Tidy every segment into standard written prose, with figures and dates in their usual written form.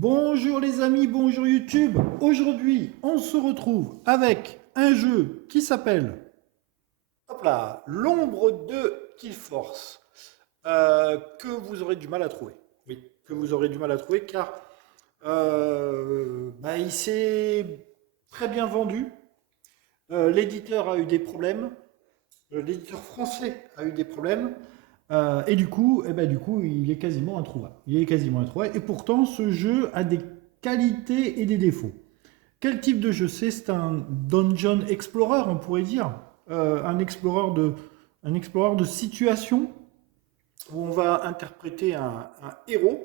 Bonjour les amis, bonjour YouTube. Aujourd'hui, on se retrouve avec un jeu qui s'appelle hop là, l'ombre de Killforce, que vous aurez du mal à trouver. Oui, que vous aurez du mal à trouver car il s'est très bien vendu. L'éditeur a eu des problèmes. L'éditeur français a eu des problèmes. Et du coup, il est quasiment introuvable. Il est quasiment introuvable. Et pourtant, ce jeu a des qualités et des défauts. Quel type de jeu c'est? C'est un Dungeon Explorer, on pourrait dire. Un explorer de situation où on va interpréter un héros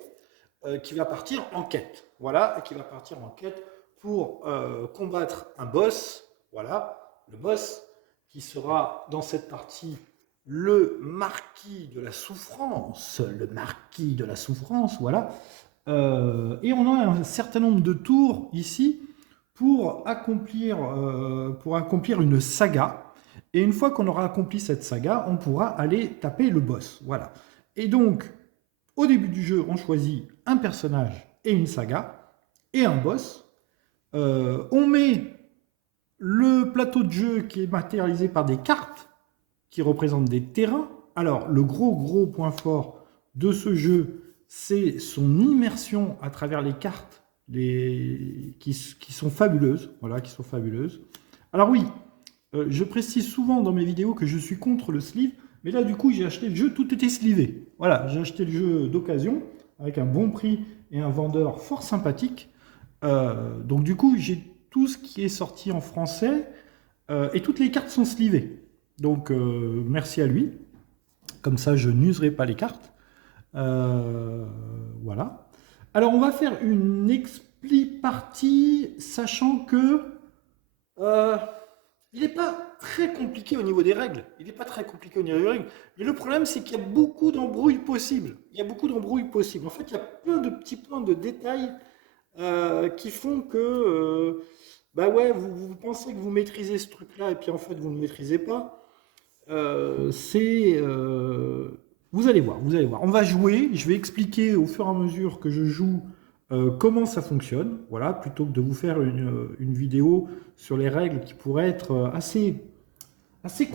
qui va partir en quête. Voilà, qui va partir en quête pour combattre un boss. Voilà, le boss qui sera dans cette partie le marquis de la souffrance. Le marquis de la souffrance, voilà. Et on a un certain nombre de tours ici pour accomplir une saga. Et une fois qu'on aura accompli cette saga, on pourra aller taper le boss. Voilà. Et donc, au début du jeu, on choisit un personnage et une saga et un boss. On met le plateau de jeu qui est matérialisé par des cartes qui représentent des terrains. Alors, le gros point fort de ce jeu, c'est son immersion à travers les cartes qui sont fabuleuses. Voilà, qui sont fabuleuses. Alors oui, je précise souvent dans mes vidéos que je suis contre le sleeve, mais là du coup j'ai acheté le jeu, tout était slivé. Voilà, j'ai acheté le jeu d'occasion avec un bon prix et un vendeur fort sympathique. Donc du coup j'ai tout ce qui est sorti en français et toutes les cartes sont slivées. Donc merci à lui. Comme ça je n'userai pas les cartes. Voilà. Alors on va faire une expli partie, sachant que il n'est pas très compliqué au niveau des règles. Il n'est pas très compliqué au niveau des règles. Mais le problème, c'est qu'il y a beaucoup d'embrouilles possibles. Il y a beaucoup d'embrouilles possibles. En fait, il y a plein de petits points de détails qui font que, bah ouais, vous pensez que vous maîtrisez ce truc-là et puis en fait, vous ne le maîtrisez pas. C'est, vous allez voir, vous allez voir. On va jouer. Je vais expliquer au fur et à mesure que je joue comment ça fonctionne. Voilà, plutôt que de vous faire une vidéo sur les règles qui pourraient être assez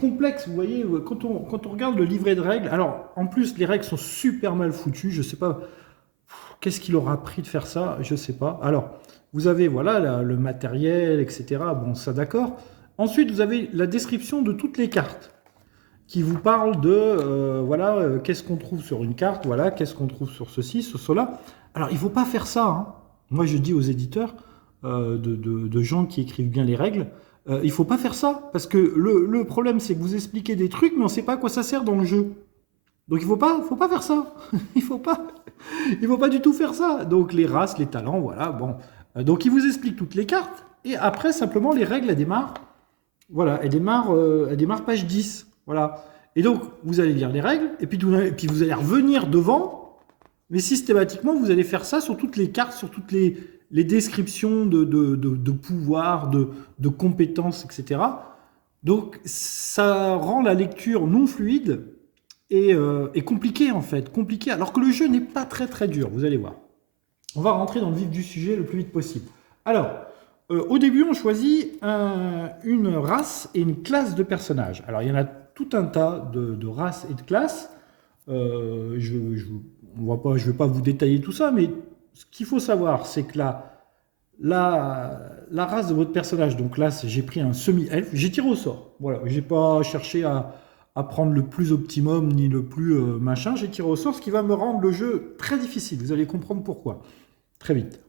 complexes. Vous voyez, quand on regarde le livret de règles, alors en plus les règles sont super mal foutues. Je sais pas qu'est-ce qu'il aura pris de faire ça. Je sais pas. Alors vous avez voilà le matériel, etc. Bon, ça d'accord. Ensuite, vous avez la description de toutes les cartes qui vous parle de qu'est-ce qu'on trouve sur une carte, voilà, qu'est-ce qu'on trouve sur ceci, sur cela. Alors, il ne faut pas faire ça, hein. Moi, je dis aux éditeurs de gens qui écrivent bien les règles, il ne faut pas faire ça, parce que le problème, c'est que vous expliquez des trucs, mais on ne sait pas à quoi ça sert dans le jeu. Donc, faut pas faire ça. il faut pas du tout faire ça. Donc, les races, les talents, voilà, bon. Donc, il vous explique toutes les cartes, et après, simplement, les règles, elles démarrent. Voilà, elle démarre page 10. Voilà. Et donc, vous allez lire les règles, et puis vous allez revenir devant, mais systématiquement, vous allez faire ça sur toutes les cartes, sur toutes les descriptions de pouvoirs, de compétences, etc. Donc, ça rend la lecture non fluide et compliquée, en fait. Compliquée, alors que le jeu n'est pas très dur, vous allez voir. On va rentrer dans le vif du sujet le plus vite possible. Alors, au début, on choisit une race et une classe de personnages. Alors, il y en a tout un tas de races et de classes. Je ne vais pas vous détailler tout ça, mais ce qu'il faut savoir, c'est que la race de votre personnage, donc là, j'ai pris un semi-elfe, j'ai tiré au sort. Voilà, j'ai pas cherché à prendre le plus optimum ni le plus machin, j'ai tiré au sort, ce qui va me rendre le jeu très difficile. Vous allez comprendre pourquoi, très vite.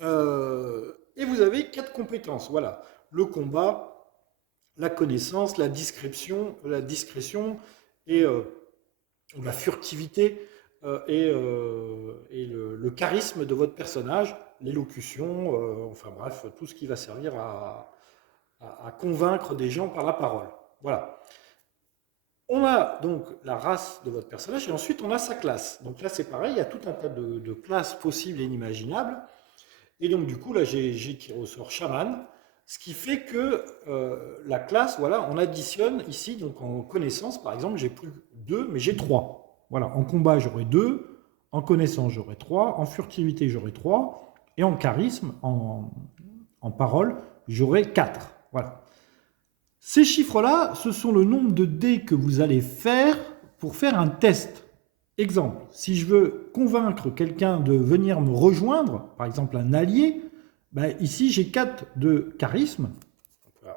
Et vous avez 4 compétences. Voilà, le combat, la connaissance, la discrétion et la furtivité et le charisme de votre personnage, l'élocution, enfin bref, tout ce qui va servir à convaincre des gens par la parole. Voilà. On a donc la race de votre personnage et ensuite on a sa classe. Donc là c'est pareil, il y a tout un tas de classes possibles et inimaginables. Et donc, du coup, là, j'ai tiré au sort chaman, ce qui fait que la classe, voilà, on additionne ici, donc en connaissance, par exemple, j'ai plus 2, mais j'ai 3. Voilà, en combat, j'aurai 2, En connaissance, j'aurai 3. En furtivité, j'aurai 3. Et en charisme, en parole, j'aurai 4. Voilà. Ces chiffres-là, ce sont le nombre de dés que vous allez faire pour faire un test. Exemple, si je veux convaincre quelqu'un de venir me rejoindre, par exemple un allié, ben ici j'ai 4 de charisme.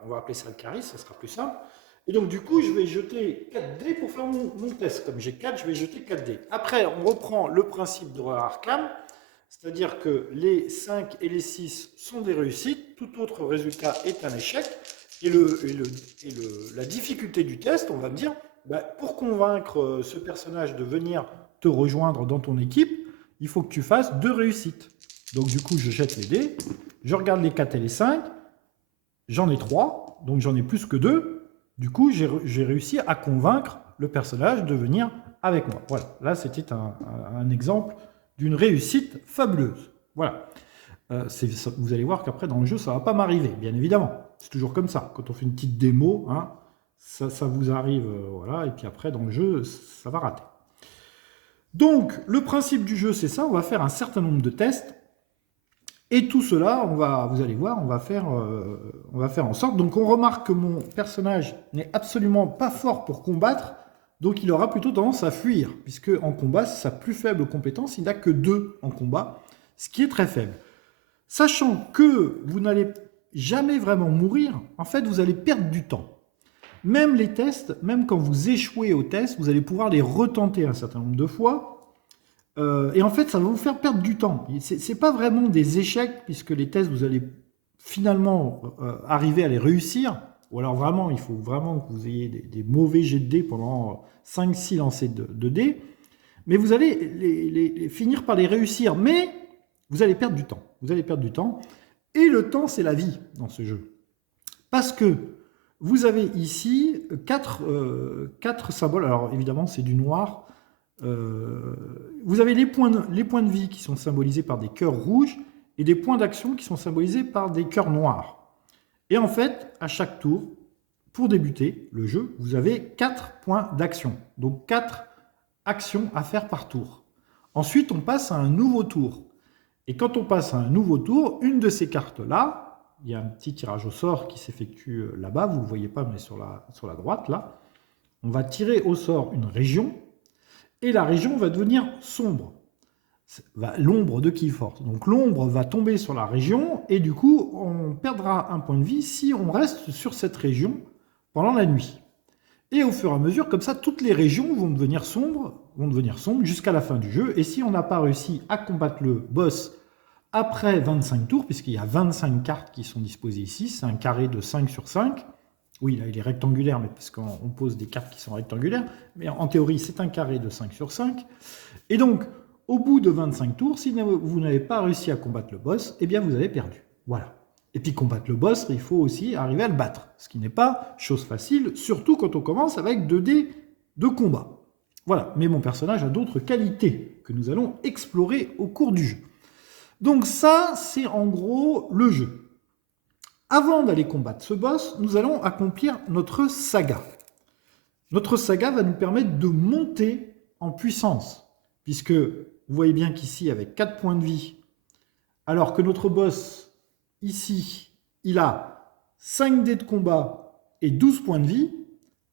On va appeler ça le charisme, ça sera plus simple. Et donc du coup, je vais jeter 4 dés pour faire mon test. Comme j'ai 4, je vais jeter 4 dés. Après, on reprend le principe de Arkham, c'est-à-dire que les 5 et les 6 sont des réussites, tout autre résultat est un échec. Et la difficulté du test, on va me dire, bah, pour convaincre ce personnage de venir te rejoindre dans ton équipe, il faut que tu fasses 2 réussites. Donc du coup, je jette les dés, je regarde les 4 et les 5, j'en ai 3, donc j'en ai plus que 2. Du coup, j'ai réussi à convaincre le personnage de venir avec moi. Voilà, là c'était un exemple d'une réussite fabuleuse. Voilà. Vous allez voir qu'après dans le jeu, ça ne va pas m'arriver, bien évidemment. C'est toujours comme ça. Quand on fait une petite démo, hein, ça vous arrive, voilà, et puis après dans le jeu, ça va rater. Donc, le principe du jeu, c'est ça. On va faire un certain nombre de tests. Et tout cela, vous allez voir, on va faire en sorte. Donc, on remarque que mon personnage n'est absolument pas fort pour combattre. Donc, il aura plutôt tendance à fuir. Puisque en combat, c'est sa plus faible compétence. Il n'a que 2 en combat, ce qui est très faible. Sachant que vous n'allez jamais vraiment mourir, en fait, vous allez perdre du temps. Même les tests, même quand vous échouez aux tests, vous allez pouvoir les retenter un certain nombre de fois. Et en fait, ça va vous faire perdre du temps. Ce n'est pas vraiment des échecs, puisque les tests, vous allez finalement arriver à les réussir. Ou alors vraiment, il faut vraiment que vous ayez des mauvais jets de dés pendant 5-6 lancers de dés. Mais vous allez les finir par les réussir. Mais vous allez perdre du temps. Vous allez perdre du temps. Et le temps, c'est la vie dans ce jeu. Parce que vous avez ici 4 symboles. Alors évidemment, c'est du noir. Vous avez les points de vie qui sont symbolisés par des cœurs rouges et des points d'action qui sont symbolisés par des cœurs noirs. Et en fait, à chaque tour, pour débuter le jeu, vous avez 4 points d'action. Donc 4 actions à faire par tour. Ensuite, on passe à un nouveau tour. Et quand on passe à un nouveau tour, une de ces cartes-là, il y a un petit tirage au sort qui s'effectue là-bas, vous ne le voyez pas, mais sur la droite, là, on va tirer au sort une région, et la région va devenir sombre. L'ombre de Keyforce. Donc l'ombre va tomber sur la région, et du coup, on perdra un point de vie si on reste sur cette région pendant la nuit. Et au fur et à mesure, comme ça, toutes les régions vont devenir sombres jusqu'à la fin du jeu. Et si on n'a pas réussi à combattre le boss après 25 tours, puisqu'il y a 25 cartes qui sont disposées ici, c'est un carré de 5 sur 5. Oui, là, il est rectangulaire, mais parce qu'on pose des cartes qui sont rectangulaires. Mais en théorie, c'est un carré de 5 sur 5. Et donc, au bout de 25 tours, si vous n'avez pas réussi à combattre le boss, eh bien, vous avez perdu. Voilà. Et puis, combattre le boss, il faut aussi arriver à le battre. Ce qui n'est pas chose facile, surtout quand on commence avec 2 dés de combat. Voilà. Mais mon personnage a d'autres qualités que nous allons explorer au cours du jeu. Donc ça, c'est en gros le jeu. Avant d'aller combattre ce boss, nous allons accomplir notre saga. Notre saga va nous permettre de monter en puissance, puisque vous voyez bien qu'ici, avec 4 points de vie, alors que notre boss, ici, il a 5 dés de combat et 12 points de vie.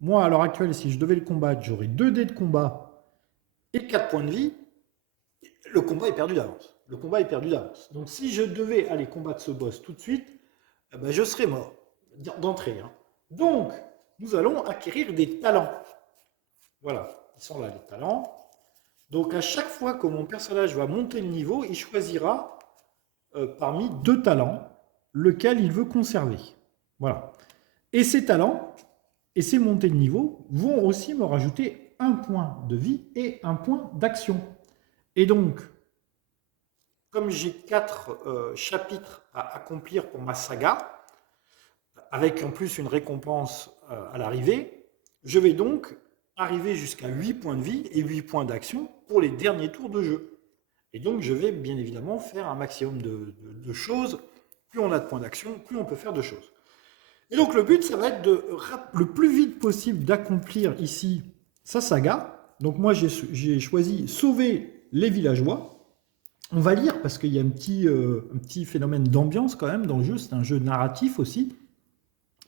Moi, à l'heure actuelle, si je devais le combattre, j'aurais 2 dés de combat et 4 points de vie. Le combat est perdu d'avance. Le combat est perdu d'avance. Donc si je devais aller combattre ce boss tout de suite, ben, je serais mort d'entrée. Hein. Donc, nous allons acquérir des talents. Voilà, ils sont là les talents. Donc à chaque fois que mon personnage va monter le niveau, il choisira parmi 2 talents lequel il veut conserver. Voilà. Et ces talents et ces montées de niveau vont aussi me rajouter un point de vie et un point d'action. Et donc, comme j'ai 4 chapitres à accomplir pour ma saga, avec en plus une récompense à l'arrivée, je vais donc arriver jusqu'à 8 points de vie et 8 points d'action pour les derniers tours de jeu. Et donc je vais bien évidemment faire un maximum de choses. Plus on a de points d'action, plus on peut faire de choses. Et donc le but, ça va être le plus vite possible d'accomplir ici sa saga. Donc moi j'ai choisi sauver les villageois. On va lire parce qu'il y a un petit phénomène d'ambiance quand même dans le jeu, c'est un jeu narratif aussi.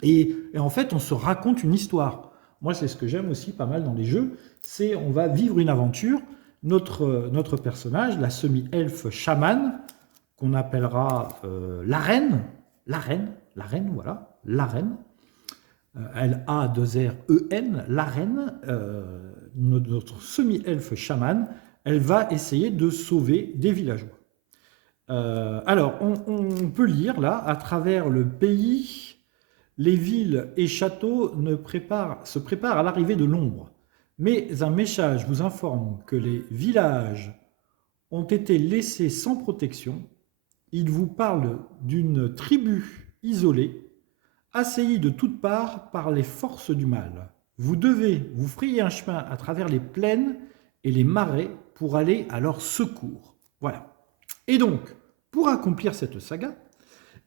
Et en fait, on se raconte une histoire. Moi, c'est ce que j'aime aussi pas mal dans les jeux, c'est on va vivre une aventure. Notre personnage, la semi-elfe chamane, qu'on appellera la reine, voilà, la reine, L-A-2-R-E-N, la reine, notre semi-elfe chamane, elle va essayer de sauver des villageois. Alors, on peut lire là, à travers le pays, les villes et châteaux se préparent à l'arrivée de l'ombre. Mais un message vous informe que les villages ont été laissés sans protection. Il vous parle d'une tribu isolée, assaillie de toutes parts par les forces du mal. Vous devez vous frayer un chemin à travers les plaines et les marais pour aller à leur secours. Voilà. Et donc, pour accomplir cette saga,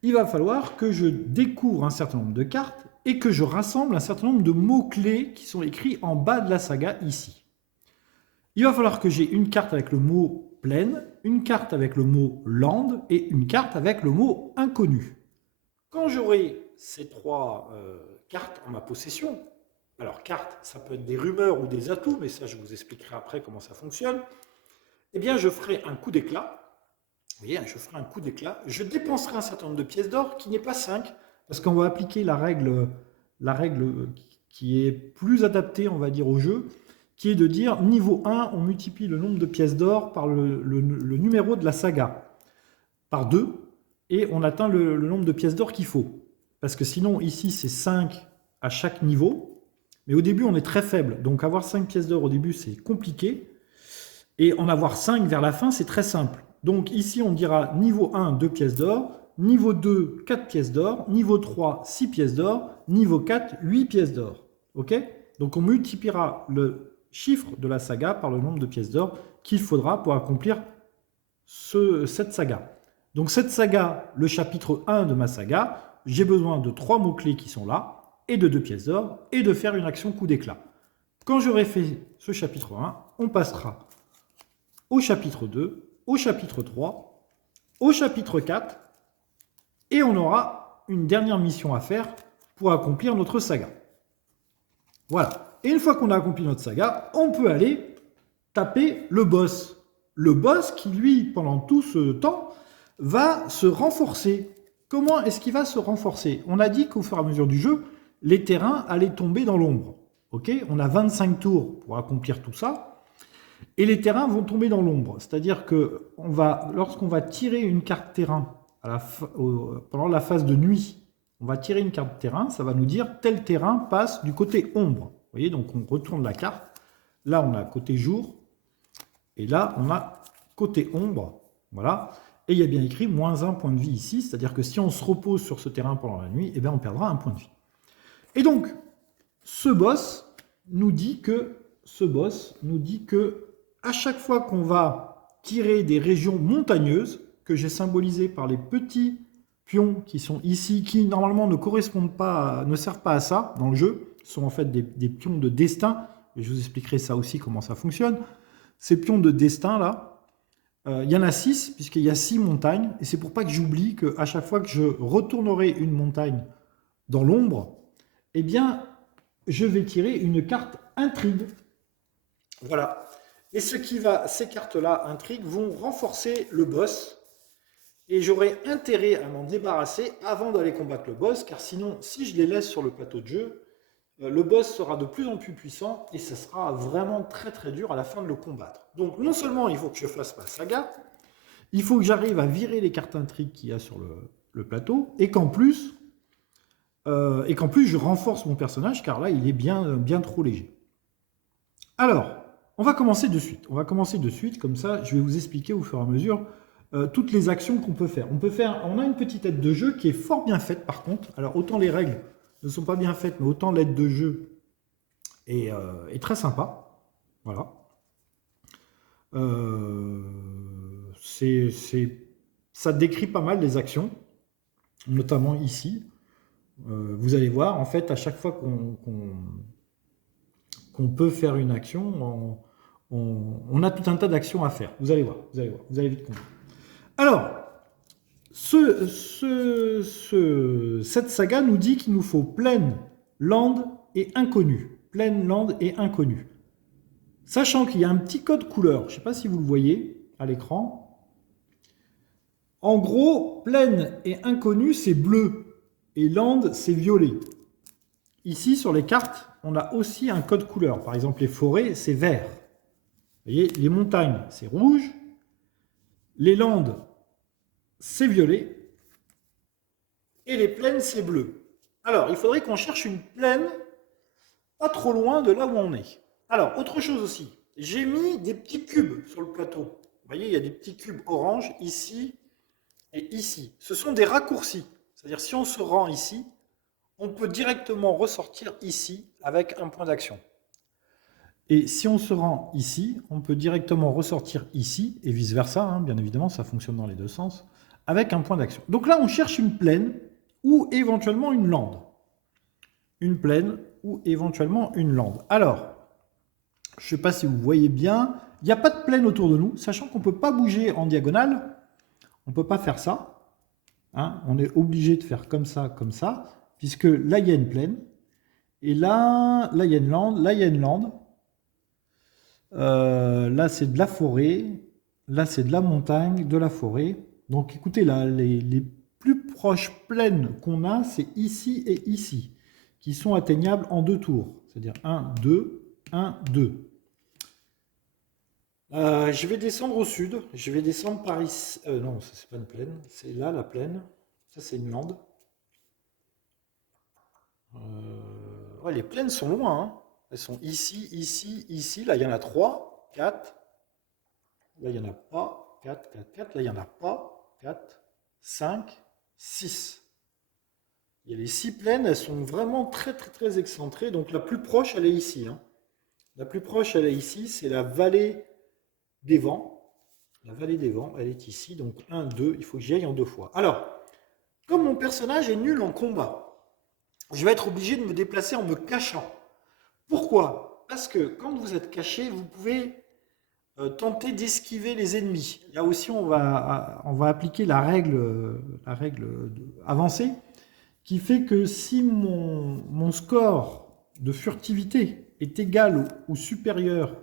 il va falloir que je découvre un certain nombre de cartes et que je rassemble un certain nombre de mots-clés qui sont écrits en bas de la saga ici. Il va falloir que j'ai une carte avec le mot plaine, une carte avec le mot land et une carte avec le mot inconnu. Quand j'aurai ces trois cartes en ma possession, alors cartes, ça peut être des rumeurs ou des atouts, mais ça je vous expliquerai après comment ça fonctionne, eh bien je ferai un coup d'éclat. Vous voyez, je ferai un coup d'éclat. Je dépenserai un certain nombre de pièces d'or qui n'est pas 5, parce qu'on va appliquer la règle qui est plus adaptée, on va dire, au jeu, qui est de dire niveau 1, on multiplie le nombre de pièces d'or par le numéro de la saga, par 2, et on atteint le nombre de pièces d'or qu'il faut. Parce que sinon, ici, c'est 5 à chaque niveau, mais au début, on est très faible. Donc avoir 5 pièces d'or au début, c'est compliqué, et en avoir 5 vers la fin, c'est très simple. Donc ici, on dira niveau 1, 2 pièces d'or, niveau 2, 4 pièces d'or, niveau 3, 6 pièces d'or, niveau 4, 8 pièces d'or. Ok? Donc on multipliera le chiffre de la saga par le nombre de pièces d'or qu'il faudra pour accomplir cette saga. Donc cette saga, le chapitre 1 de ma saga, j'ai besoin de 3 mots-clés qui sont là, et de 2 pièces d'or, et de faire une action coup d'éclat. Quand j'aurai fait ce chapitre 1, on passera au chapitre 2, au chapitre 3, au chapitre 4, et on aura une dernière mission à faire pour accomplir notre saga. Voilà. Et une fois qu'on a accompli notre saga, on peut aller taper le boss. Le boss qui, lui, pendant tout ce temps, va se renforcer. Comment est-ce qu'il va se renforcer? On a dit qu'au fur et à mesure du jeu, les terrains allaient tomber dans l'ombre. Ok, on a 25 tours pour accomplir tout ça. Et les terrains vont tomber dans l'ombre. C'est-à-dire que lorsqu'on va tirer une carte terrain pendant la phase de nuit, on va tirer une carte terrain, ça va nous dire tel terrain passe du côté ombre. Vous voyez, donc on retourne la carte. Là, on a côté jour. Et là, on a côté ombre. Voilà. Et il y a bien écrit -1 point de vie ici. C'est-à-dire que si on se repose sur ce terrain pendant la nuit, eh bien, on perdra un point de vie. Et donc, ce boss nous dit que à chaque fois qu'on va tirer des régions montagneuses, que j'ai symbolisées par les petits pions qui sont ici, qui normalement ne correspondent pas, ne servent pas à ça dans le jeu, sont en fait des pions de destin, et je vous expliquerai ça aussi comment ça fonctionne. Ces pions de destin là, il y en a 6, puisqu'il y a 6 montagnes, et c'est pour pas que j'oublie qu'à chaque fois que je retournerai une montagne dans l'ombre, eh bien, je vais tirer une carte intrigue. Voilà. Et ces cartes-là, intrigues, vont renforcer le boss. Et j'aurai intérêt à m'en débarrasser avant d'aller combattre le boss, car sinon, si je les laisse sur le plateau de jeu, le boss sera de plus en plus puissant et ça sera vraiment très très dur à la fin de le combattre. Donc non seulement il faut que je fasse ma saga, il faut que j'arrive à virer les cartes intrigues qu'il y a sur le plateau, et qu'en plus, je renforce mon personnage, car là, il est bien trop léger. Alors, on va commencer de suite. Comme ça, je vais vous expliquer au fur et à mesure toutes les actions qu'on peut faire. On a une petite aide de jeu qui est fort bien faite par contre. Alors, autant les règles ne sont pas bien faites, mais autant l'aide de jeu est très sympa. Voilà. Ça décrit pas mal les actions, notamment ici. Vous allez voir, en fait, à chaque fois qu'on peut faire une action, on a tout un tas d'actions à faire. Vous allez voir, vous allez vite comprendre. Alors, cette saga nous dit qu'il nous faut plaine, lande et inconnu. Plaine, lande et inconnu. Sachant qu'il y a un petit code couleur, je ne sais pas si vous le voyez à l'écran. En gros, plaine et inconnu, c'est bleu. Et lande, c'est violet. Ici, sur les cartes, on a aussi un code couleur. Par exemple, les forêts, c'est vert. Vous voyez, les montagnes, c'est rouge. Les landes, c'est violet. Et les plaines, c'est bleu. Alors, il faudrait qu'on cherche une plaine pas trop loin de là où on est. Alors, autre chose aussi. J'ai mis des petits cubes sur le plateau. Vous voyez, il y a des petits cubes orange ici et ici. Ce sont des raccourcis. C'est-à-dire, si on se rend ici, on peut directement ressortir ici avec un point d'action. Et si on se rend ici, on peut directement ressortir ici, et vice-versa, hein, bien évidemment, ça fonctionne dans les deux sens, avec un point d'action. Donc là, on cherche une plaine ou éventuellement une lande. Une plaine ou éventuellement une lande. Alors, je ne sais pas si vous voyez bien, il n'y a pas de plaine autour de nous, sachant qu'on ne peut pas bouger en diagonale, on ne peut pas faire ça. Hein, on est obligé de faire comme ça, puisque là, il y a une plaine, et là il y a une lande, là, il y a une lande. Là, c'est de la forêt, là, c'est de la montagne, de la forêt. Donc, écoutez, là, les plus proches plaines qu'on a, c'est ici et ici, qui sont atteignables en 2 tours. C'est-à-dire 1, 2, 1, 2. Je vais descendre au sud. Je vais descendre par ici. Non, ça, c'est pas une plaine. C'est là, la plaine. Ça, c'est une lande. Ouais, les plaines sont loin, hein. Elles sont ici, ici, ici. Là, il y en a 3, 4. Là, il n'y en a pas. 4, 4, 4. Là, il n'y en a pas. 4, 5, 6. Il y a les 6 plaines. Elles sont vraiment très, très, très excentrées. Donc, la plus proche, elle est ici, hein. La plus proche, elle est ici. C'est la vallée des vents. La vallée des vents, elle est ici. Donc, 1, 2. Il faut que j'y aille en 2 fois. Alors, comme mon personnage est nul en combat, je vais être obligé de me déplacer en me cachant. Pourquoi? Parce que quand vous êtes caché, vous pouvez tenter d'esquiver les ennemis. Là aussi, on va appliquer la règle avancée qui fait que si mon score de furtivité est égal ou supérieur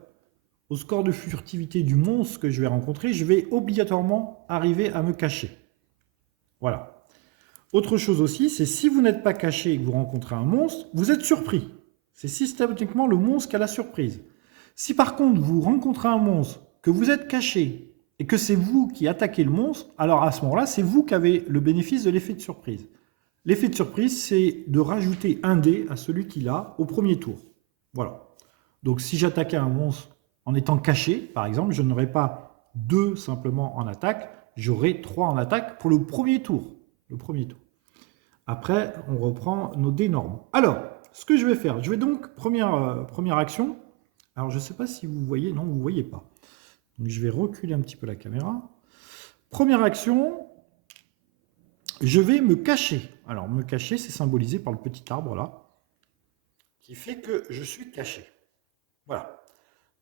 au score de furtivité du monstre que je vais rencontrer, je vais obligatoirement arriver à me cacher. Voilà. Autre chose aussi, c'est si vous n'êtes pas caché et que vous rencontrez un monstre, vous êtes surpris. C'est systématiquement le monstre qui a la surprise. Si par contre vous rencontrez un monstre, que vous êtes caché et que c'est vous qui attaquez le monstre, alors à ce moment-là, c'est vous qui avez le bénéfice de l'effet de surprise. L'effet de surprise, c'est de rajouter un dé à celui qu'il a au premier tour. Voilà. Donc si j'attaquais un monstre en étant caché, par exemple, je n'aurais pas 2 simplement en attaque, j'aurais 3 en attaque pour le premier tour. Après, on reprend nos dés normes. Alors, ce que je vais faire, je vais donc, première action, alors je ne sais pas si vous voyez, non, vous ne voyez pas. Donc je vais reculer un petit peu la caméra. Première action, je vais me cacher. Alors, me cacher, c'est symbolisé par le petit arbre là, qui fait que je suis caché. Voilà.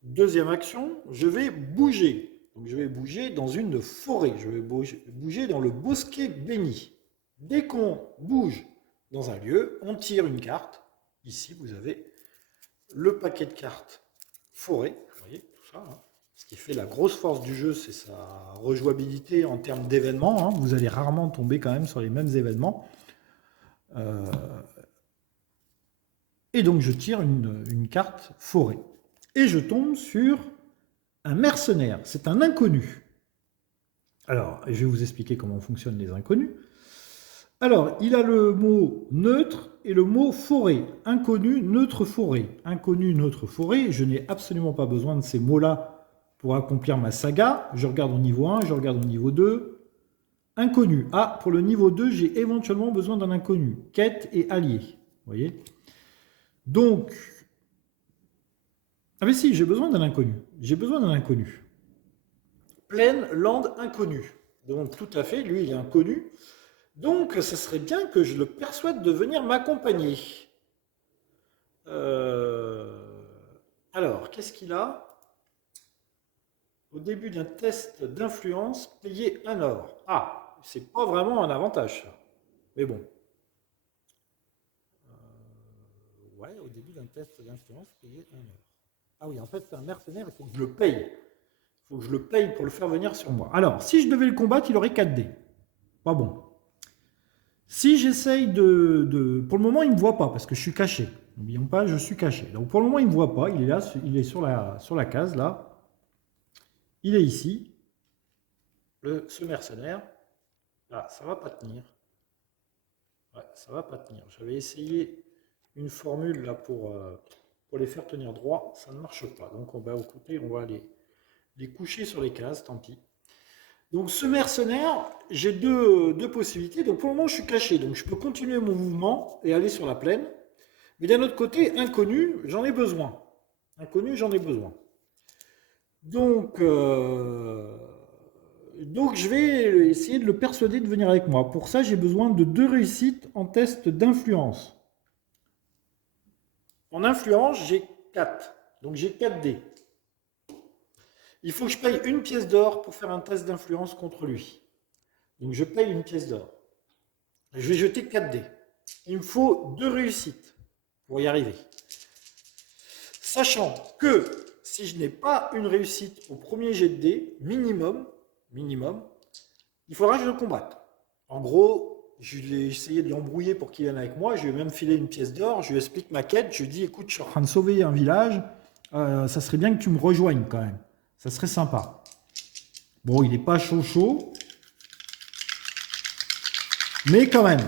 Deuxième action, je vais bouger. Donc je vais bouger dans une forêt, je vais bouger dans le bosquet béni. Dès qu'on bouge dans un lieu, on tire une carte. Ici, vous avez le paquet de cartes forêt. Vous voyez tout ça. Hein. Ce qui fait la grosse force du jeu, c'est sa rejouabilité en termes d'événements. Hein. Vous allez rarement tomber quand même sur les mêmes événements. Et donc, je tire une carte forêt. Et je tombe sur un mercenaire. C'est un inconnu. Alors, je vais vous expliquer comment fonctionnent les inconnus. Alors, il a le mot neutre et le mot forêt. Inconnu, neutre, forêt. Inconnu, neutre, forêt. Je n'ai absolument pas besoin de ces mots-là pour accomplir ma saga. Je regarde au niveau 1, je regarde au niveau 2. Inconnu. Ah, pour le niveau 2, j'ai éventuellement besoin d'un inconnu. Quête et allié. Vous voyez? Donc, ah mais si, j'ai besoin d'un inconnu. J'ai besoin d'un inconnu. Plaine, lande, inconnu. Donc, tout à fait, lui, il est inconnu. Donc, ce serait bien que je le persuade de venir m'accompagner. Alors, qu'est-ce qu'il a? au début d'un test d'influence, payer un or. Ah, c'est pas vraiment un avantage, ça. Mais bon. Ouais, au début d'un test d'influence, payer un or. Ah oui, en fait, c'est un mercenaire, il faut que je le paye. Il faut que je le paye pour le faire venir sur moi. Alors, si je devais le combattre, il aurait 4 dés. Pas bon. Si j'essaye Pour le moment, il ne me voit pas parce que je suis caché. N'oublions pas, je suis caché. Donc pour le moment, il ne me voit pas. Il est là, il est sur la case là. Il est ici. Ce mercenaire. Ah, ça va pas tenir. Ouais, ça va pas tenir. J'avais essayé une formule là pour les faire tenir droit. Ça ne marche pas. Donc on va écouter, on va les coucher sur les cases, tant pis. Donc ce mercenaire, j'ai deux possibilités. Donc pour le moment, je suis caché. Donc je peux continuer mon mouvement et aller sur la plaine. Mais d'un autre côté, inconnu, j'en ai besoin. Inconnu, j'en ai besoin. Donc, je vais essayer de le persuader de venir avec moi. Pour ça, j'ai besoin de 2 réussites en test d'influence. En influence, j'ai 4. Donc j'ai 4 dés. Il faut que je paye une pièce d'or pour faire un test d'influence contre lui. Donc je paye une pièce d'or. Je vais jeter 4 dés. Il me faut 2 réussites pour y arriver. Sachant que si je n'ai pas une réussite au premier jet de dés, minimum, il faudra que je le combatte. En gros, je vais essayer de l'embrouiller pour qu'il vienne avec moi. Je lui ai même filé une pièce d'or. Je lui explique ma quête. Je lui dis, écoute, je suis en train de sauver un village. Ça serait bien que tu me rejoignes quand même. Ça serait sympa. Bon, il n'est pas chaud. Mais quand même.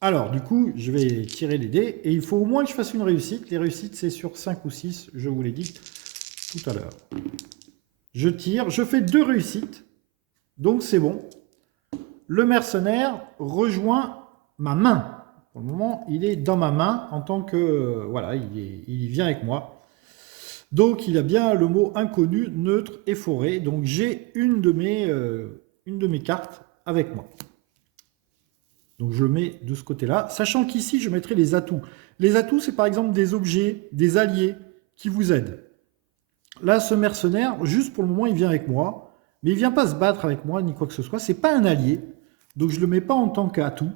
Alors, du coup, je vais tirer les dés. Et il faut au moins que je fasse une réussite. Les réussites, c'est sur 5 ou 6. Je vous l'ai dit tout à l'heure. Je tire. Je fais 2 réussites. Donc, c'est bon. Le mercenaire rejoint ma main. Pour le moment, il est dans ma main en tant que... voilà, il vient avec moi. Donc, il a bien le mot inconnu, neutre et forêt. Donc, j'ai une de mes cartes avec moi. Donc, je le mets de ce côté-là. Sachant qu'ici, je mettrai les atouts. Les atouts, c'est par exemple des objets, des alliés qui vous aident. Là, ce mercenaire, juste pour le moment, il vient avec moi. Mais il ne vient pas se battre avec moi, ni quoi que ce soit. Ce n'est pas un allié. Donc, je ne le mets pas en tant qu'atout.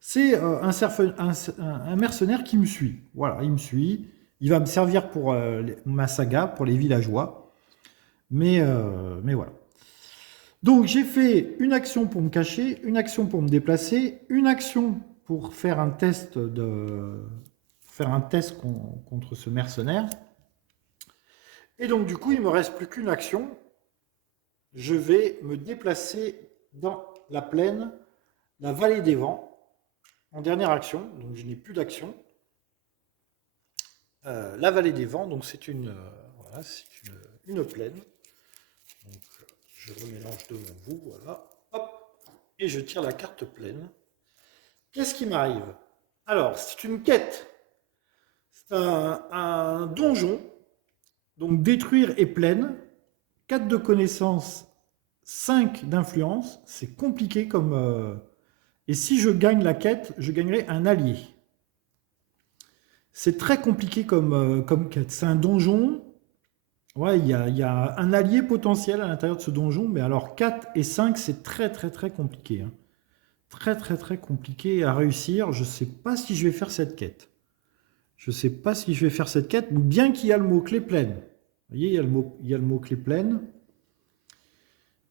C'est un mercenaire qui me suit. Voilà, il me suit. Il va me servir pour ma saga, pour les villageois. Mais voilà. Donc, j'ai fait une action pour me cacher, une action pour me déplacer, une action pour faire un test contre ce mercenaire. Et donc, du coup, il ne me reste plus qu'une action. Je vais me déplacer dans la plaine, la vallée des vents, en dernière action. Donc, je n'ai plus d'action. La vallée des vents, donc c'est une plaine. Donc, je remélange devant vous, voilà. Hop, et je tire la carte pleine. Qu'est-ce qui m'arrive? Alors, c'est une quête. C'est un donjon. Donc, détruire est pleine. 4 de connaissance, 5 d'influence. C'est compliqué comme... Et si je gagne la quête, je gagnerai un allié. C'est très compliqué comme quête. C'est un donjon. Ouais, il y a un allié potentiel à l'intérieur de ce donjon. Mais alors 4 et 5, c'est très très très compliqué. Hein. Très très très compliqué à réussir. Je ne sais pas si je vais faire cette quête. Bien qu'il y a le mot-clé pleine. Vous voyez, il y a le mot-clé pleine.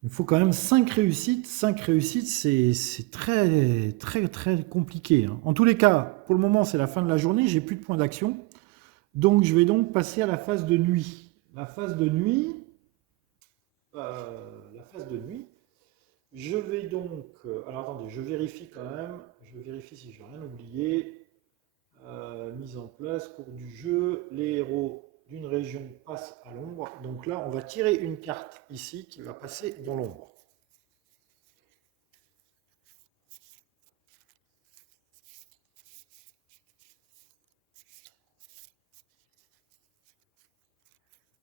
Il faut quand même 5 réussites. 5 réussites, c'est très, très, très compliqué. Hein. En tous les cas, pour le moment, c'est la fin de la journée. J'ai plus de points d'action. Donc, je vais donc passer à la phase de nuit. La phase de nuit, je vais donc... alors, attendez, je vérifie quand même. Je vérifie si je n'ai rien oublié. Mise en place, cours du jeu. Les héros d'une région passe à l'ombre. Donc là, on va tirer une carte ici qui va passer dans l'ombre.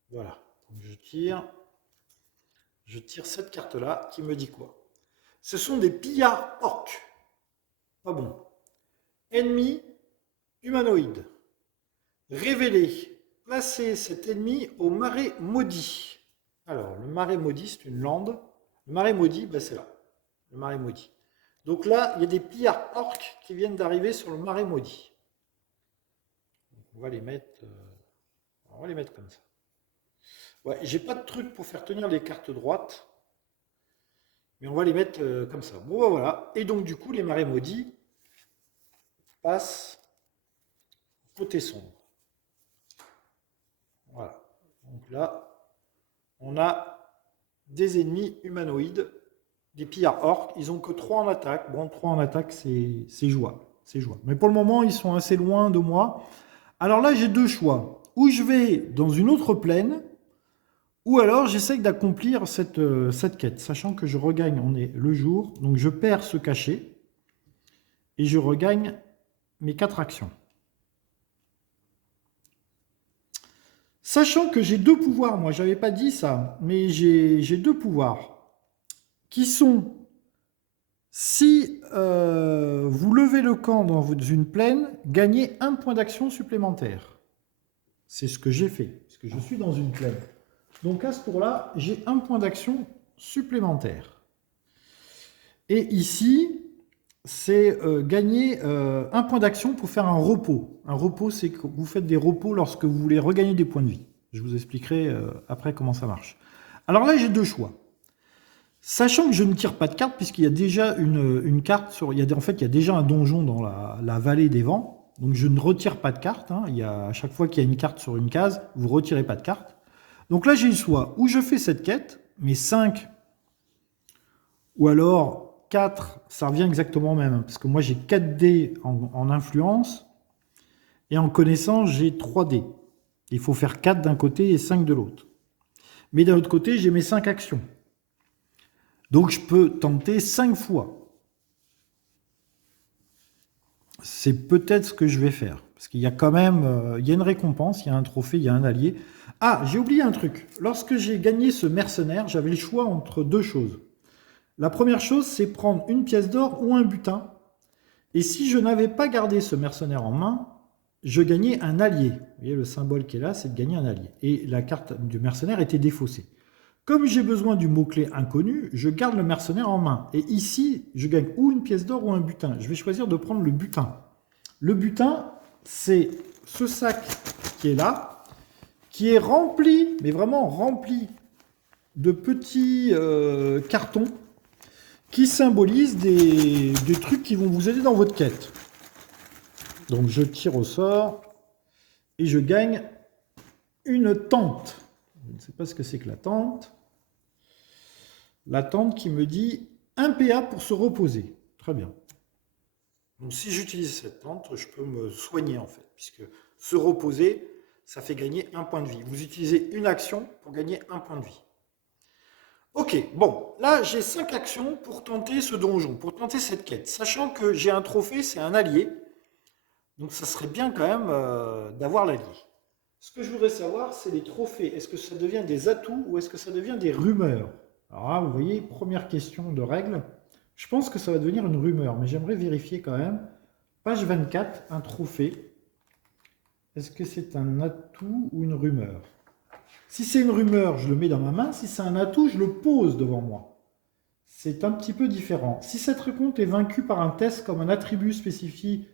Voilà. Donc je tire cette carte-là qui me dit quoi? Ce sont des pillards orques. Pas bon. Ennemi humanoïde. Révéler. Placez cet ennemi au marais maudit. Alors, le marais maudit, c'est une lande. Le marais maudit, ben, c'est là. Le marais maudit. Donc là, il y a des pillards orques qui viennent d'arriver sur le marais maudit. On va les mettre, comme ça. Ouais, j'ai pas de truc pour faire tenir les cartes droites, mais on va les mettre comme ça. Bon, ben, voilà. Et donc, du coup, les marais maudits passent côté sombre. Voilà. Donc là, on a des ennemis humanoïdes, des pillards orques. Ils ont que 3 en attaque. Bon, 3 en attaque, c'est jouable. C'est jouable. Mais pour le moment, ils sont assez loin de moi. Alors là, j'ai deux choix. Ou je vais dans une autre plaine, ou alors j'essaye d'accomplir cette quête, sachant que je regagne, on est le jour, donc je perds ce cachet, et je regagne mes 4 actions. Sachant que j'ai 2 pouvoirs, moi j'avais pas dit ça, mais j'ai 2 pouvoirs, qui sont, si vous levez le camp dans une plaine, gagnez 1 point d'action supplémentaire. C'est ce que j'ai fait, parce que je suis dans une plaine. Donc à ce tour-là, j'ai 1 point d'action supplémentaire. Et ici, c'est gagner 1 point d'action pour faire un repos. Un repos, c'est que vous faites des repos lorsque vous voulez regagner des points de vie. Je vous expliquerai après comment ça marche. Alors là, j'ai 2 choix. Sachant que je ne tire pas de carte, puisqu'il y a déjà une carte sur. En fait, il y a déjà un donjon dans la vallée des vents. Donc je ne retire pas de carte. Hein. À chaque fois qu'il y a une carte sur une case, vous ne retirez pas de carte. Donc là, j'ai le choix. Où je fais cette quête, mais 5, ou alors 4, ça revient exactement au même. Parce que moi, j'ai 4 dés en influence. Et en connaissance, j'ai 3 dés. Il faut faire 4 d'un côté et 5 de l'autre. Mais d'un autre côté, j'ai mes 5 actions. Donc je peux tenter 5 fois. C'est peut-être ce que je vais faire. Parce qu'il y a quand même il y a une récompense, il y a un trophée, il y a un allié. Ah, j'ai oublié un truc. Lorsque j'ai gagné ce mercenaire, j'avais le choix entre 2 choses. La première chose, c'est prendre une pièce d'or ou un butin. Et si je n'avais pas gardé ce mercenaire en main, je gagnais un allié. Vous voyez, le symbole qui est là, c'est de gagner un allié. Et la carte du mercenaire était défaussée. Comme j'ai besoin du mot-clé inconnu, je garde le mercenaire en main. Et ici, je gagne ou une pièce d'or ou un butin. Je vais choisir de prendre le butin. Le butin, c'est ce sac qui est là, qui est rempli, mais vraiment rempli, de petits cartons qui symbolisent des trucs qui vont vous aider dans votre quête. Donc je tire au sort et je gagne une tente. Je ne sais pas ce que c'est que la tente. La tente qui me dit 1 PA pour se reposer. Très bien. Donc si j'utilise cette tente, je peux me soigner en fait, puisque se reposer, ça fait gagner 1 point de vie. Vous utilisez une action pour gagner 1 point de vie. Ok, bon, là j'ai 5 actions pour tenter ce donjon, pour tenter cette quête, sachant que j'ai un trophée, c'est un allié, donc ça serait bien quand même d'avoir l'allié. Ce que je voudrais savoir, c'est les trophées, est-ce que ça devient des atouts ou est-ce que ça devient des rumeurs? Alors là, vous voyez, première question de règle, je pense que ça va devenir une rumeur, mais j'aimerais vérifier quand même. Page 24, un trophée, est-ce que c'est un atout ou une rumeur? Si c'est une rumeur, je le mets dans ma main. Si c'est un atout, je le pose devant moi. C'est un petit peu différent. Si cette rencontre est vaincue par un test comme un attribut spécifie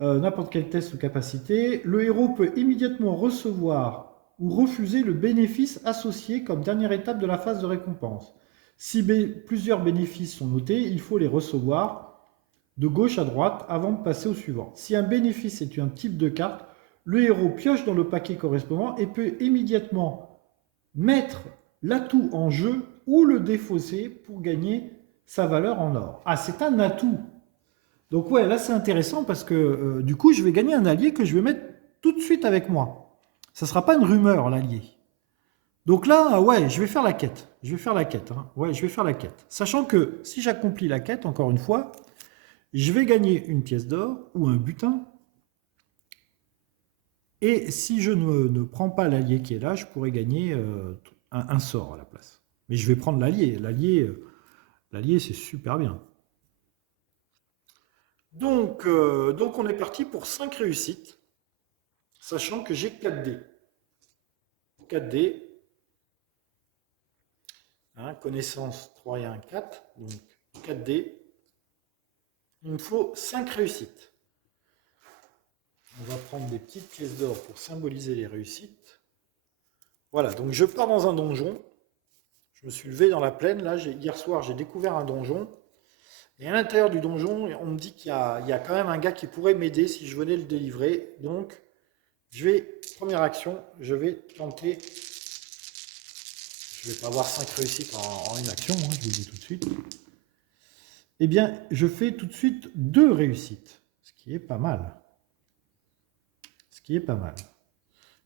n'importe quel test ou capacité, le héros peut immédiatement recevoir ou refuser le bénéfice associé comme dernière étape de la phase de récompense. Si plusieurs bénéfices sont notés, il faut les recevoir de gauche à droite avant de passer au suivant. Si un bénéfice est un type de carte, le héros pioche dans le paquet correspondant et peut immédiatement mettre l'atout en jeu ou le défausser pour gagner sa valeur en or. Ah, c'est un atout. Donc ouais, là c'est intéressant parce que du coup je vais gagner un allié que je vais mettre tout de suite avec moi. Ça ne sera pas une rumeur l'allié. Donc là, ouais, je vais faire la quête. Je vais faire la quête. Hein. Ouais, je vais faire la quête. Sachant que si j'accomplis la quête, encore une fois, je vais gagner une pièce d'or ou un butin. Et si je ne prends pas l'allié qui est là, je pourrais gagner un sort à la place. Mais je vais prendre l'allié. L'allié, c'est super bien. Donc on est parti pour 5 réussites, sachant que j'ai 4 dés. 4 dés. Hein, connaissance 3 et 1, 4. Donc 4D. Il me faut 5 réussites. On va prendre des petites pièces d'or pour symboliser les réussites. Voilà, donc je pars dans un donjon. Je me suis levé dans la plaine. Là, hier soir, j'ai découvert un donjon. Et à l'intérieur du donjon, on me dit qu'il y a quand même un gars qui pourrait m'aider si je venais le délivrer. Donc, première action, je vais tenter. Je ne vais pas avoir 5 réussites en une action, hein, je vous le dis tout de suite. Eh bien, je fais tout de suite 2 réussites, ce qui est pas mal. Ce qui est pas mal.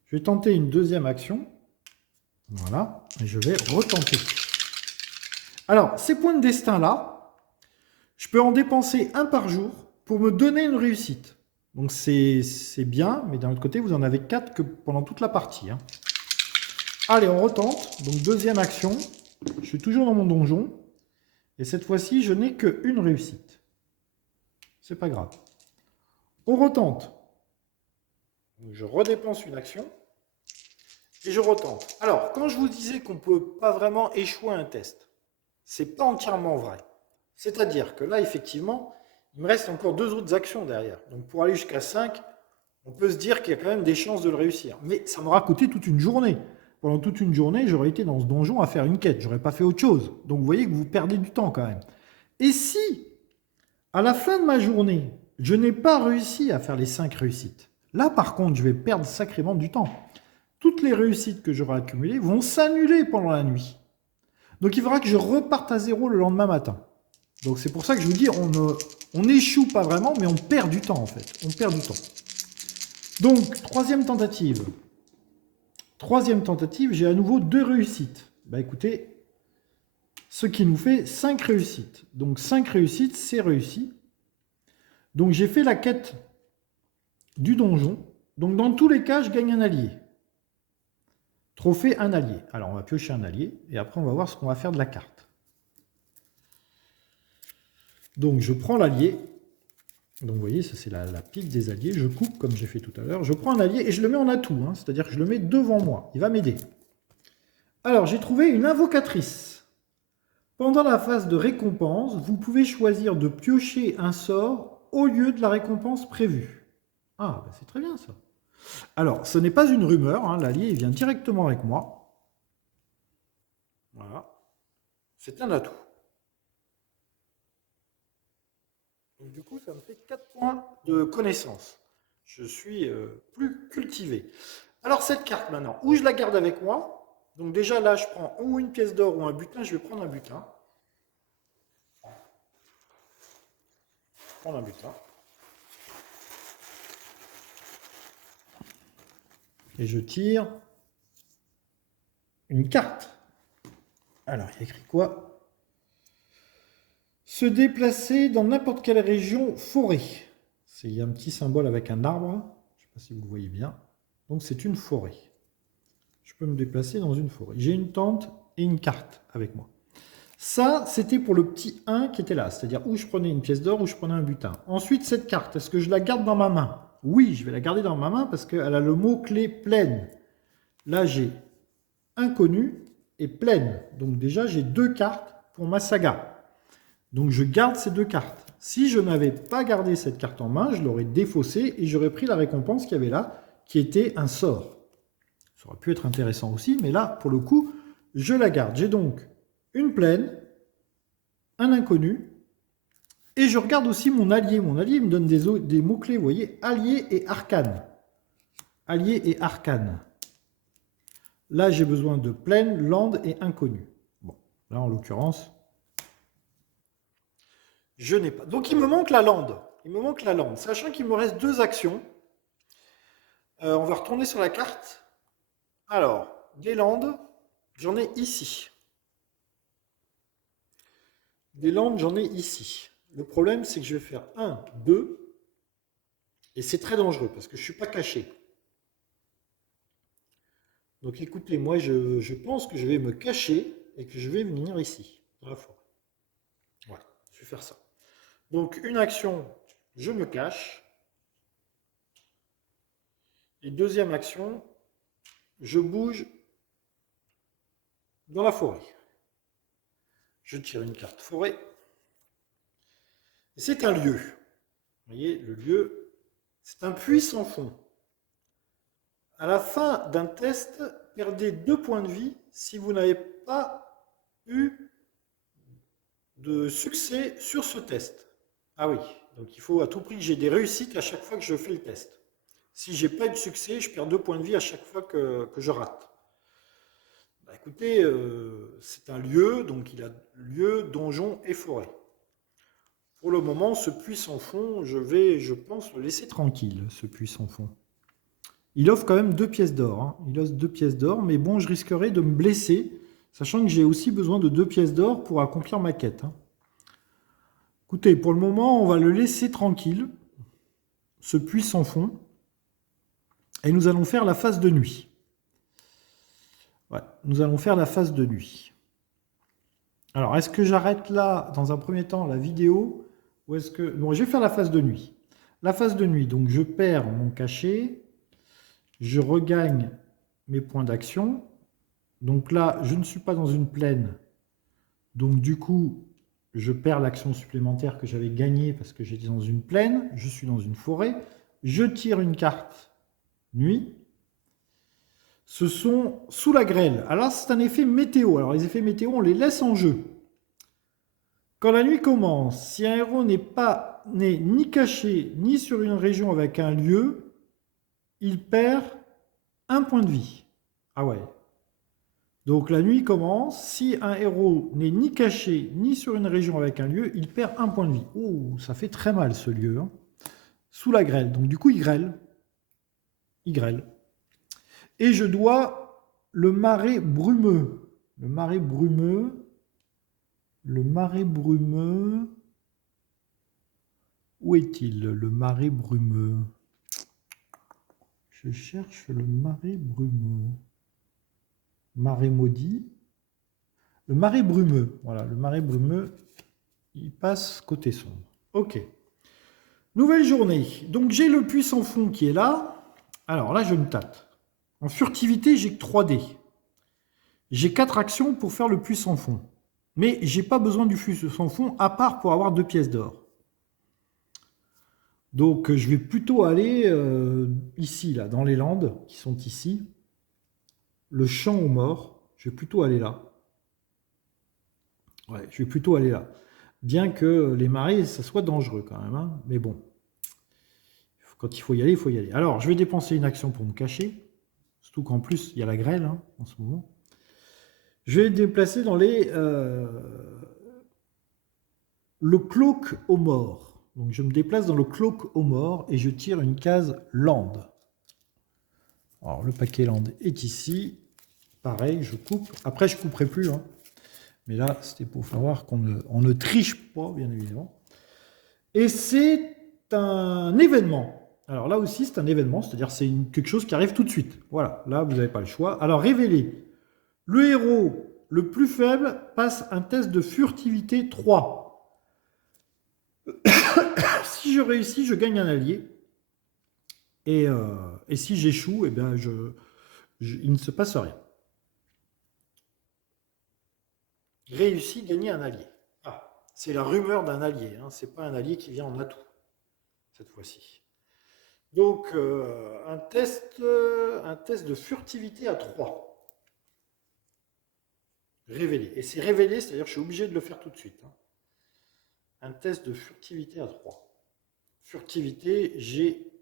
Je vais tenter une deuxième action. Voilà, et je vais retenter. Alors, ces points de destin-là, je peux en dépenser un par jour pour me donner une réussite. Donc c'est bien, mais d'un autre côté, vous en avez 4 que pendant toute la partie. Hein. Allez, on retente. Donc deuxième action. Je suis toujours dans mon donjon. Et cette fois-ci, je n'ai qu'une réussite. C'est pas grave. On retente. Donc, je redépense une action. Et je retente. Alors, quand je vous disais qu'on ne peut pas vraiment échouer un test, c'est pas entièrement vrai. C'est-à-dire que là, effectivement, il me reste encore 2 autres actions derrière. Donc pour aller jusqu'à 5, on peut se dire qu'il y a quand même des chances de le réussir. Mais ça m'aura coûté toute une journée. Pendant toute une journée, j'aurais été dans ce donjon à faire une quête. J'aurais pas fait autre chose. Donc vous voyez que vous perdez du temps quand même. Et si, à la fin de ma journée, je n'ai pas réussi à faire les 5 réussites, là par contre, je vais perdre sacrément du temps. Toutes les réussites que j'aurai accumulées vont s'annuler pendant la nuit. Donc il faudra que je reparte à zéro le lendemain matin. Donc c'est pour ça que je vous dis, on n'échoue pas vraiment, mais on perd du temps en fait. On perd du temps. Donc, troisième tentative. Troisième tentative, j'ai à nouveau 2 réussites. Bah écoutez, ce qui nous fait 5 réussites. Donc 5 réussites, c'est réussi. Donc j'ai fait la quête du donjon. Donc dans tous les cas, je gagne un allié. Trophée, un allié. Alors on va piocher un allié, et après on va voir ce qu'on va faire de la carte. Donc je prends l'allié. Donc vous voyez, ça c'est la pile des alliés. Je coupe comme j'ai fait tout à l'heure. Je prends un allié et je le mets en atout. Hein, c'est-à-dire que je le mets devant moi. Il va m'aider. Alors j'ai trouvé une invocatrice. Pendant la phase de récompense, vous pouvez choisir de piocher un sort au lieu de la récompense prévue. Ah, bah c'est très bien ça. Alors, ce n'est pas une rumeur. Hein, l'allié vient directement avec moi. Voilà. C'est un atout. Donc, du coup, ça me fait 4 points de connaissance. Je suis plus cultivé. Alors, cette carte maintenant, où je la garde avec moi. Donc déjà, là, je prends ou une pièce d'or ou un butin. Je vais prendre un butin. Prendre un butin. Et je tire une carte. Alors, il y a écrit quoi? Se déplacer dans n'importe quelle région forêt. Il y a un petit symbole avec un arbre. Je ne sais pas si vous le voyez bien. Donc c'est une forêt. Je peux me déplacer dans une forêt. J'ai une tente et une carte avec moi. Ça, c'était pour le petit 1 qui était là. C'est-à-dire où je prenais une pièce d'or, où je prenais un butin. Ensuite, cette carte, est-ce que je la garde dans ma main? Oui, je vais la garder dans ma main parce qu'elle a le mot-clé pleine. Là, j'ai inconnu et pleine. Donc déjà, j'ai 2 cartes pour ma saga. Donc je garde ces 2 cartes. Si je n'avais pas gardé cette carte en main, je l'aurais défaussée et j'aurais pris la récompense qu'il y avait là, qui était un sort. Ça aurait pu être intéressant aussi, mais là, pour le coup, je la garde. J'ai donc une pleine, un inconnu, et je regarde aussi mon allié. Mon allié me donne des mots-clés, vous voyez, allié et arcane. Allié et arcane. Là, j'ai besoin de pleine, lande et inconnu. Bon, là, en l'occurrence, je n'ai pas. Donc, il me manque la lande. Il me manque la lande. Sachant qu'il me reste 2 actions. On va retourner sur la carte. Alors, des landes, j'en ai ici. Des landes, j'en ai ici. Le problème, c'est que je vais faire 1, 2. Et c'est très dangereux parce que je ne suis pas caché. Donc écoutez, moi je pense que je vais me cacher et que je vais venir ici, dans la forêt. Voilà, je vais faire ça. Donc une action, je me cache. Et deuxième action, je bouge dans la forêt. Je tire une carte forêt. C'est un lieu. Vous voyez, le lieu, c'est un puits sans fond. À la fin d'un test, perdez 2 points de vie si vous n'avez pas eu de succès sur ce test. Ah oui, donc il faut à tout prix que j'ai des réussites à chaque fois que je fais le test. Si j'ai pas eu de succès, je perds 2 points de vie à chaque fois que je rate. Bah, écoutez, c'est un lieu, donc il a lieu, donjon et forêt. Pour le moment, ce puits sans fond, je pense, le laisser tranquille, ce puits sans fond. Il offre quand même 2 pièces d'or. Hein. Il offre 2 pièces d'or, mais bon, je risquerais de me blesser, sachant que j'ai aussi besoin de 2 pièces d'or pour accomplir ma quête. Hein. Écoutez, pour le moment, on va le laisser tranquille, ce puits sans fond, et nous allons faire la phase de nuit. Ouais, nous allons faire la phase de nuit. Alors, est-ce que j'arrête là, dans un premier temps, la vidéo, ou est-ce que... Bon, je vais faire la phase de nuit. La phase de nuit, donc je perds mon cachet, je regagne mes points d'action. Donc là, je ne suis pas dans une plaine, donc du coup, je perds l'action supplémentaire que j'avais gagnée parce que j'étais dans une plaine, je suis dans une forêt, je tire une carte nuit. Ce sont sous la grêle. Alors, c'est un effet météo. Alors, les effets météo, on les laisse en jeu. Quand la nuit commence, si un héros n'est ni caché, ni sur une région avec un lieu, il perd 1 point de vie. Ah ouais. Donc, la nuit commence. Si un héros n'est ni caché, ni sur une région avec un lieu, il perd 1 point de vie. Oh, ça fait très mal, ce lieu. Hein. Sous la grêle. Donc, du coup, il grêle. Il grêle. Et je dois le marais brumeux. Le marais brumeux. Le marais brumeux. Où est-il, le marais brumeux? Je cherche le marais brumeux. Marais maudit. Le marais brumeux. Voilà, le marais brumeux, il passe côté sombre. Ok. Nouvelle journée. Donc j'ai le puits sans fond qui est là. Alors là, je me tâte. En furtivité, j'ai que 3 dés. J'ai 4 actions pour faire le puits sans fond. Mais j'ai pas besoin du puits sans fond à part pour avoir 2 pièces d'or. Donc je vais plutôt aller ici, là, dans les Landes, qui sont ici. Le champ aux morts, je vais plutôt aller là. Ouais, je vais plutôt aller là. Bien que les marais, ça soit dangereux quand même. Hein, mais bon. Quand il faut y aller, il faut y aller. Alors, je vais dépenser une action pour me cacher. Surtout qu'en plus, il y a la grêle hein, en ce moment. Je vais me déplacer dans le cloak aux morts. Donc, je me déplace dans le cloak aux morts et je tire une case land. Alors, le paquet land est ici. Pareil, je coupe. Après, je ne couperai plus. Hein. Mais là, c'était pour faire voir qu'on ne triche pas, bien évidemment. Et c'est un événement. Alors là aussi, c'est un événement, c'est-à-dire c'est quelque chose qui arrive tout de suite. Voilà, là, vous n'avez pas le choix. Alors, révéler. Le héros le plus faible passe un test de furtivité 3. Si je réussis, je gagne un allié. Et si j'échoue, eh bien, il ne se passe rien. Réussi, gagner un allié. Ah, c'est la rumeur d'un allié. Hein, ce n'est pas un allié qui vient en atout, cette fois-ci. Donc, un test de furtivité à 3. Révélé. Et c'est révélé, c'est-à-dire que je suis obligé de le faire tout de suite. Hein. Un test de furtivité à 3. Furtivité, j'ai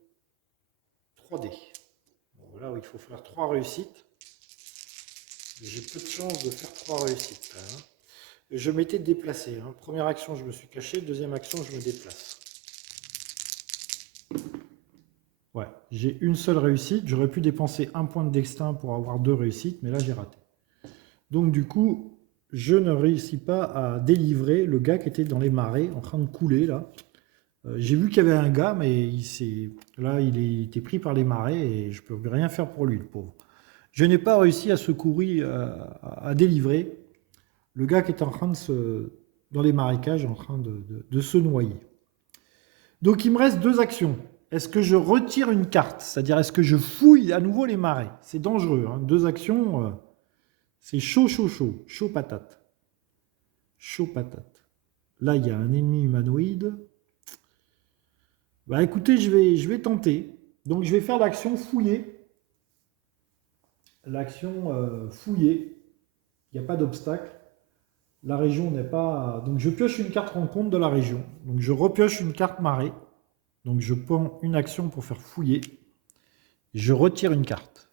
3 dés. Bon, voilà où il faut faire 3 réussites. J'ai peu de chance de faire 3 réussites. Hein. Je m'étais déplacé. Hein. Première action, je me suis caché. Deuxième action, je me déplace. Ouais, j'ai une seule réussite. J'aurais pu dépenser 1 point de destin pour avoir 2 réussites, mais là, j'ai raté. Donc, du coup, je ne réussis pas à délivrer le gars qui était dans les marais, en train de couler, là. J'ai vu qu'il y avait un gars, mais il était pris par les marais et je ne peux rien faire pour lui, le pauvre. Je n'ai pas réussi à secourir, à délivrer le gars qui est en train dans les marécages, en train de se noyer. Donc, il me reste 2 actions. Est-ce que je retire une carte? C'est-à-dire, est-ce que je fouille à nouveau les marais? C'est dangereux. Hein. 2 actions, c'est chaud patate. Chaud patate. Là, il y a un ennemi humanoïde. Bah écoutez, je vais tenter. Donc je vais faire l'action fouiller. L'action fouiller. Il n'y a pas d'obstacle. La région n'est pas... Donc je pioche une carte rencontre de la région. Donc je repioche une carte marée. Donc je prends une action pour faire fouiller. Je retire une carte.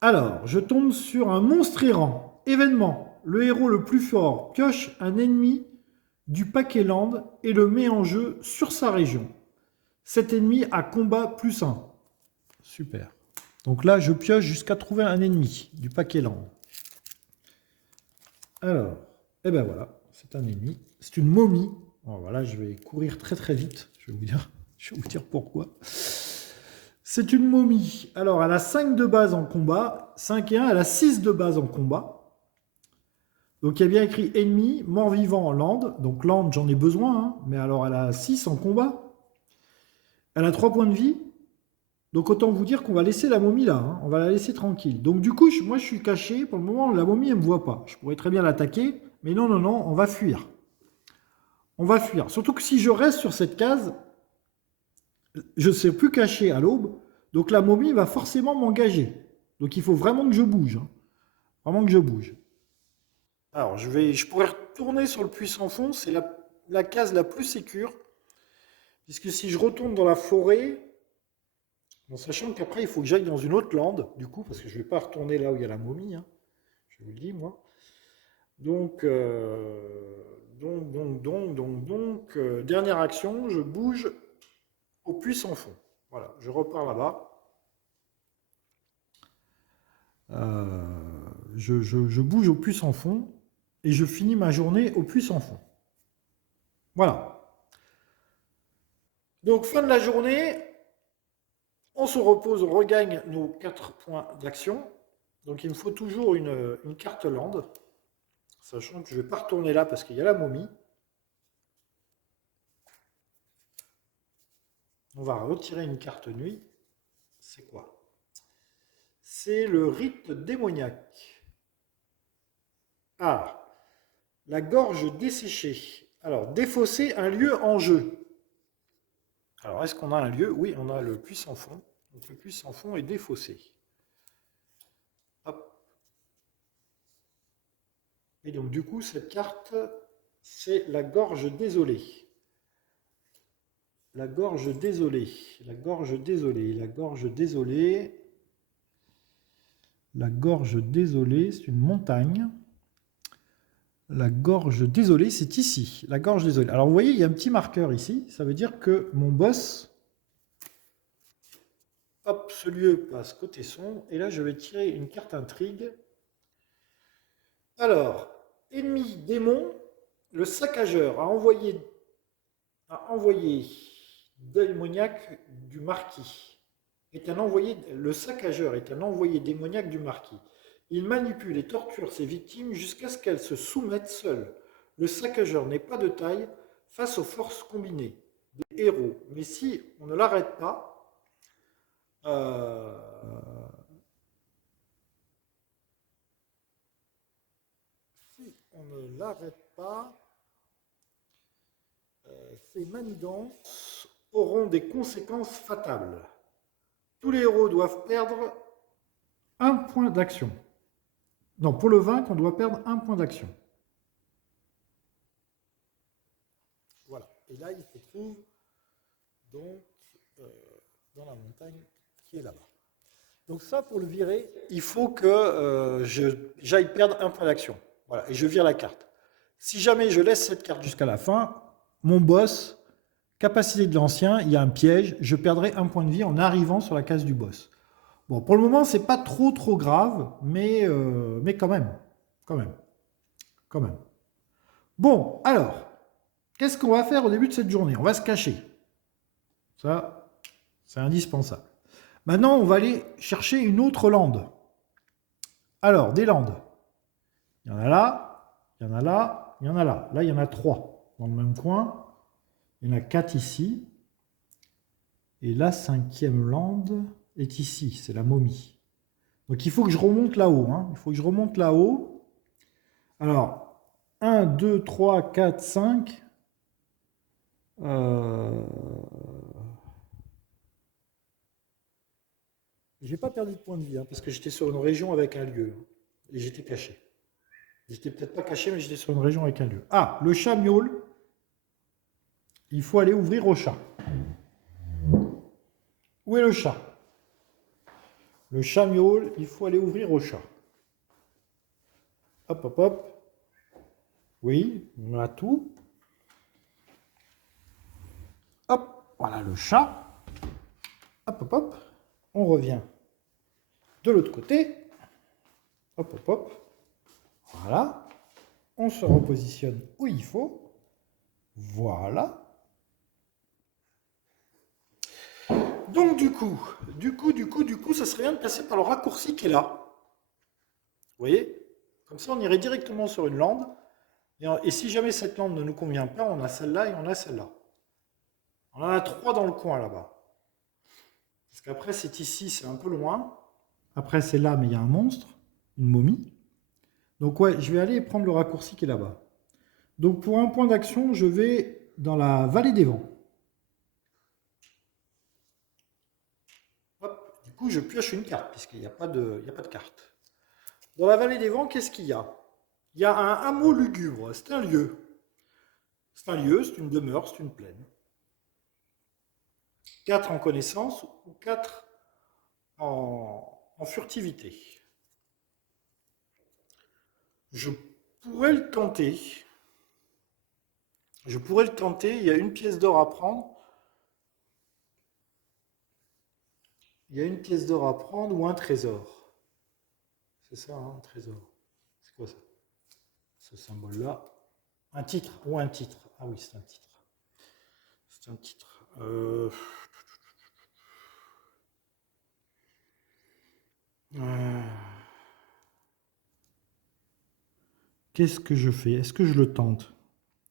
Alors, je tombe sur un monstre errant. Événement. Le héros le plus fort pioche un ennemi du paquet land et le met en jeu sur sa région. Cet ennemi a combat +1. Super. Donc là, je pioche jusqu'à trouver un ennemi du paquet land. Alors, et ben voilà, c'est un ennemi. C'est une momie. Bon, voilà, je vais courir très très vite. Je vais vous dire pourquoi. C'est une momie. Alors, elle a 5 de base en combat. 5 et 1, elle a 6 de base en combat. Donc, il y a bien écrit ennemi, mort-vivant en land. Donc, land, j'en ai besoin. Hein. Mais alors, elle a 6 en combat. Elle a 3 points de vie. Donc, autant vous dire qu'on va laisser la momie là. Hein. On va la laisser tranquille. Donc, du coup, moi, je suis caché. Pour le moment, la momie, elle ne me voit pas. Je pourrais très bien l'attaquer. Mais non, non, non, on va fuir. On va fuir. Surtout que si je reste sur cette case, je ne serai plus caché à l'aube. Donc la momie va forcément m'engager. Donc il faut vraiment que je bouge. Hein. Vraiment que je bouge. Alors je pourrais retourner sur le puits sans fond. C'est la case la plus sécure. Puisque si je retourne dans la forêt, en sachant qu'après il faut que j'aille dans une autre lande, du coup, parce que je ne vais pas retourner là où il y a la momie. Hein. Je vous le dis, moi. Donc, dernière action, je bouge au puits sans fond. Voilà, je repars là-bas. Je bouge au puits sans fond et je finis ma journée au puits sans fond. Voilà. Donc, fin de la journée, on se repose, on regagne nos 4 points d'action. Donc, il me faut toujours une carte land, sachant que je ne vais pas retourner là parce qu'il y a la momie. On va retirer une carte nuit. C'est quoi? C'est le rite démoniaque. Ah, la gorge desséchée. Alors, défausser un lieu en jeu. Alors, est-ce qu'on a un lieu? Oui, on a le puits sans fond. Donc, le puits sans fond est défaussé. Hop. Et donc, du coup, cette carte, c'est la gorge désolée. La gorge désolée. La gorge désolée. La gorge désolée. La gorge désolée, c'est une montagne. La gorge désolée, c'est ici. La gorge désolée. Alors, vous voyez, il y a un petit marqueur ici. Ça veut dire que mon boss... Hop, ce lieu passe côté son. Et là, je vais tirer une carte intrigue. Alors, ennemi démon, le saccageur a envoyé démoniaque du marquis. Le saccageur est un envoyé démoniaque du marquis. Il manipule et torture ses victimes jusqu'à ce qu'elles se soumettent seules. Le saccageur n'est pas de taille face aux forces combinées des héros. Mais si on ne l'arrête pas, ces manigances auront des conséquences fatales. Tous les héros doivent perdre un point d'action. Non, pour le vaincre, on doit perdre un point d'action. Voilà. Et là, il se trouve donc dans la montagne qui est là-bas. Donc ça, pour le virer, il faut que j'aille perdre un point d'action. Voilà, et je vire la carte. Si jamais je laisse cette carte jusqu'à la fin, mon boss, capacité de l'ancien, il y a un piège, je perdrai un point de vie en arrivant sur la case du boss. Bon, pour le moment, c'est pas trop grave, mais quand même. Bon, alors, qu'est-ce qu'on va faire au début de cette journée? On va se cacher. Ça, c'est indispensable. Maintenant, on va aller chercher une autre lande. Alors, des landes. Il y en a là, il y en a là, il y en a là. Là, il y en a 3 dans le même coin. Il y en a 4 ici. Et la 5e lande est ici, c'est la momie. Donc il faut que je remonte là-haut. Hein. Il faut que je remonte là-haut. Alors, 1, 2, 3, 4, 5. J'ai pas perdu de point de vie, hein, parce que j'étais sur une région avec un lieu. Et j'étais caché. J'étais peut-être pas caché, mais j'étais sur une région avec un lieu. Ah, le chat miaule. Il faut aller ouvrir au chat. Où est le chat? Le chat miaule, il faut aller ouvrir au chat. Hop, hop, hop. Oui, on a tout. Hop, voilà le chat. Hop, hop, hop. On revient de l'autre côté. Hop, hop, hop. Voilà. On se repositionne où il faut. Voilà. Donc du coup, ça serait bien de passer par le raccourci qui est là. Vous voyez? Comme ça, on irait directement sur une lande. Et si jamais cette lande ne nous convient pas, on a celle-là et on a celle-là. On en a 3 dans le coin là-bas. Parce qu'après, c'est ici, c'est un peu loin. Après, c'est là, mais il y a un monstre, une momie. Donc ouais, je vais aller prendre le raccourci qui est là-bas. Donc pour un point d'action, je vais dans la vallée des vents. Hop, du coup, je pioche une carte, puisqu'il n'y a pas de carte. Dans la vallée des vents, qu'est-ce qu'il y a? Il y a un hameau lugubre, c'est un lieu. C'est un lieu, c'est une demeure, c'est une plaine. 4 en connaissance ou 4 en furtivité. Je pourrais le tenter. Il y a une pièce d'or à prendre. Il y a une pièce d'or à prendre ou un trésor. C'est ça, hein, un trésor. C'est quoi ça? Ce symbole-là. Un titre ou un titre. Ah oui, c'est un titre. C'est un titre. Qu'est-ce que je fais? Est-ce que je le tente?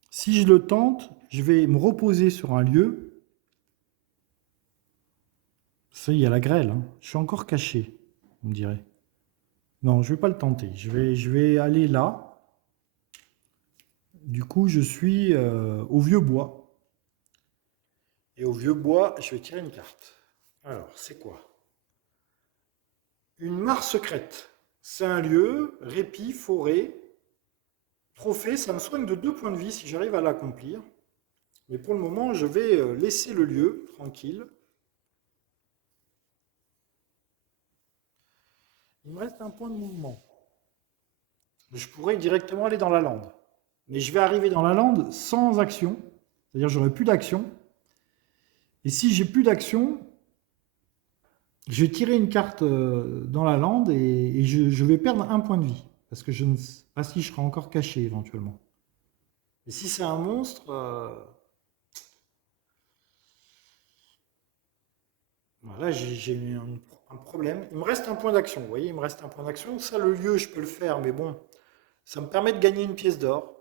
Si je le tente, je vais me reposer sur un lieu. Ça, il y a la grêle, hein. Je suis encore caché, on me dirait. Non, je ne vais pas le tenter. Je vais aller là. Du coup, je suis au vieux bois. Et au vieux bois, je vais tirer une carte. Alors, c'est quoi? Une mare secrète. C'est un lieu, répit, forêt, trophée. Ça me soigne de 2 points de vie si j'arrive à l'accomplir. Mais pour le moment, je vais laisser le lieu tranquille. Il me reste un point de mouvement. Je pourrais directement aller dans la lande. Mais je vais arriver dans la lande sans action. C'est-à-dire que j'aurai plus d'action. Et si j'ai plus d'action, je vais tirer une carte dans la lande et je vais perdre un point de vie. Parce que je ne sais pas si je serai encore caché éventuellement. Et si c'est un monstre, voilà, j'ai eu un problème. Il me reste un point d'action, vous voyez, il me reste un point d'action. Ça, le lieu, je peux le faire, mais bon, ça me permet de gagner une pièce d'or.